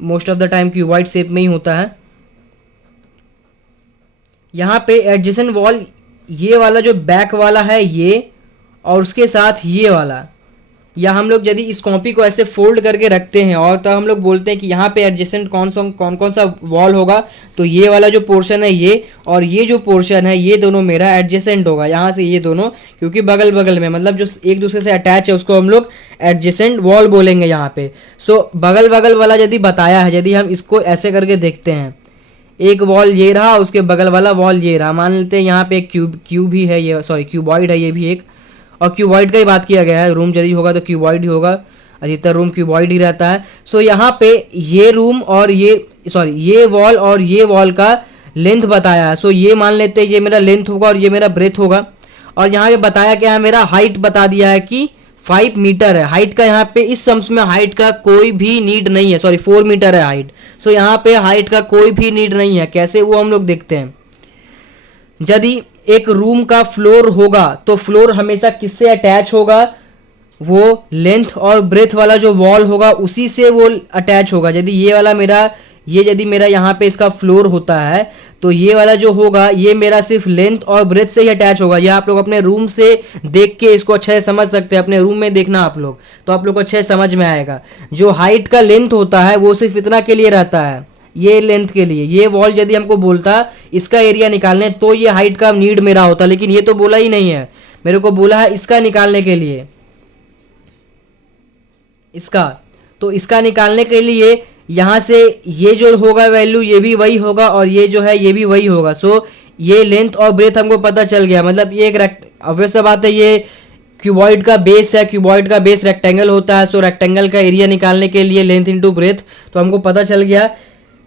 most of the time cuboid shape में ही होता है। यहाँ पे एडजेसेंट वॉल ये वाला जो बैक वाला है ये, और उसके साथ ये वाला, या हम लोग यदि इस कॉपी को ऐसे फोल्ड करके रखते हैं और तब हम लोग बोलते हैं कि यहाँ पे एडजेसेंट कौन सा वॉल होगा, तो ये वाला जो पोर्शन है ये और ये जो पोर्शन है ये दोनों मेरा एडजेसेंट होगा। यहाँ से ये दोनों, क्योंकि बगल बगल में, मतलब जो एक दूसरे से अटैच है उसको हम लोग एडजेसेंट वॉल बोलेंगे यहाँ पे। सो बगल बगल वाला यदि बताया है, यदि हम इसको ऐसे करके देखते हैं, एक वॉल ये रहा, उसके बगल वाला वॉल ये रहा। मान लेते हैं यहाँ पे एक क्यूब ही है ये, सॉरी क्यूबॉइड है ये भी एक, और क्यूबॉइड का ही बात किया गया है। रूम यदि होगा तो क्यूबॉइड ही होगा, अधिकतर रूम क्यूबॉइड ही रहता है। सो यहाँ पे ये रूम और ये वॉल और ये वॉल का लेंथ बताया है। सो ये मान लेते हैं ये मेरा लेंथ होगा और ये मेरा ब्रेथ होगा। और यहाँ पे बताया क्या है, मेरा हाइट बता दिया है कि 5 मीटर है हाइट का। यहाँ पे इस सम्स में हाइट का कोई भी नीड नहीं है, सॉरी 4 मीटर है हाइट। सो यहाँ पे हाइट का कोई भी नीड नहीं है। कैसे, वो हम लोग देखते हैं। यदि एक रूम का फ्लोर होगा तो फ्लोर हमेशा किससे अटैच होगा, वो लेंथ और ब्रेथ वाला जो वॉल होगा उसी से वो अटैच होगा। यदि यदि मेरा यहाँ पे इसका फ्लोर होता है तो ये वाला जो होगा ये मेरा सिर्फ लेंथ और ब्रेथ से ही अटैच होगा। ये आप लोग अपने रूम से देख के इसको अच्छे से समझ सकते हैं। अपने रूम में देखना आप लोग, तो आप लोग को अच्छे से समझ में आएगा। जो हाइट का लेंथ होता है वो सिर्फ इतना के लिए रहता है, ये लेंथ के लिए। ये वॉल यदि हमको बोलता इसका एरिया निकालने तो ये हाइट का नीड मेरा होता, लेकिन ये तो बोला ही नहीं है। मेरे को बोला है इसका निकालने के लिए, इसका। तो इसका निकालने के लिए यहाँ से ये जो होगा वैल्यू ये भी वही होगा और ये जो है ये भी वही होगा। सो ये लेंथ और ब्रेथ हमको पता चल गया। मतलब ये एक ऑब्वियस बात है, ये क्यूबॉइड का बेस है, क्यूबॉइड का बेस रेक्टेंगल होता है। सो रेक्टेंगल का एरिया निकालने के लिए लेंथ इंटू ब्रेथ, तो हमको पता चल गया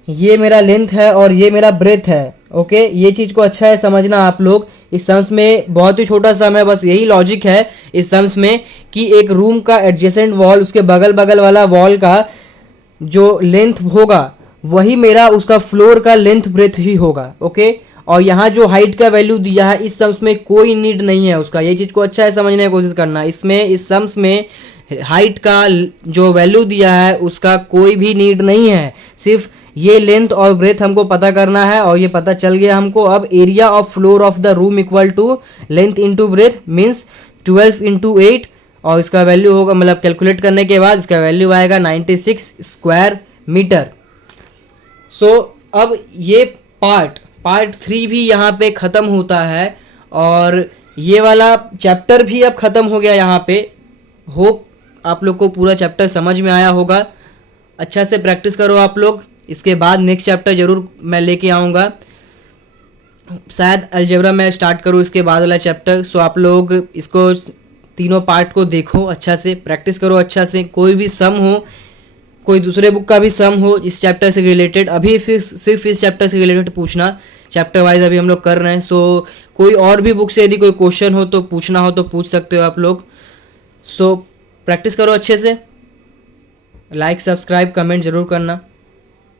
ये मेरा लेंथ है और ये मेरा ब्रेथ है। ओके, ये चीज़ को अच्छा है समझना आप लोग। इस सम्स में बहुत ही छोटा सम है, बस यही लॉजिक है इस सम्स में कि एक रूम का एडजेसेंट वॉल, उसके बगल बगल वाला वॉल का जो लेंथ होगा वही मेरा उसका फ्लोर का लेंथ ब्रेथ ही होगा। ओके, और यहाँ जो हाइट का वैल्यू दिया है इस सम्स में कोई नीड नहीं है उसका। ये चीज़ को अच्छा है समझने की कोशिश करना। इसमें इस सम्स में हाइट का जो वैल्यू दिया है उसका कोई भी नीड नहीं है, सिर्फ ये लेंथ और ब्रेथ हमको पता करना है और ये पता चल गया हमको। अब area of floor of the room equal to length into breadth means 12 into 8, और इसका वैल्यू होगा, मतलब कैलकुलेट करने के बाद इसका वैल्यू आएगा 96 स्क्वायर मीटर। सो अब ये पार्ट 3 भी यहाँ पे ख़त्म होता है और ये वाला चैप्टर भी अब ख़त्म हो गया यहाँ पे। होप आप लोग को पूरा चैप्टर समझ में आया होगा। अच्छा से प्रैक्टिस करो आप लोग। इसके बाद नेक्स्ट चैप्टर ज़रूर मैं लेके आऊँगा, शायद अलजेब्रा में स्टार्ट करूँ इसके बाद वाला चैप्टर। सो आप लोग इसको तीनों पार्ट को देखो, अच्छा से प्रैक्टिस करो, अच्छा से। कोई भी सम हो, कोई दूसरे बुक का भी सम हो इस चैप्टर से रिलेटेड, अभी सिर्फ इस चैप्टर से रिलेटेड पूछना। चैप्टर वाइज अभी हम लोग कर रहे हैं। सो कोई और भी बुक से यदि कोई क्वेश्चन हो तो पूछना हो तो पूछ सकते हो आप लोग। सो प्रैक्टिस करो अच्छे से। लाइक सब्सक्राइब कमेंट ज़रूर करना।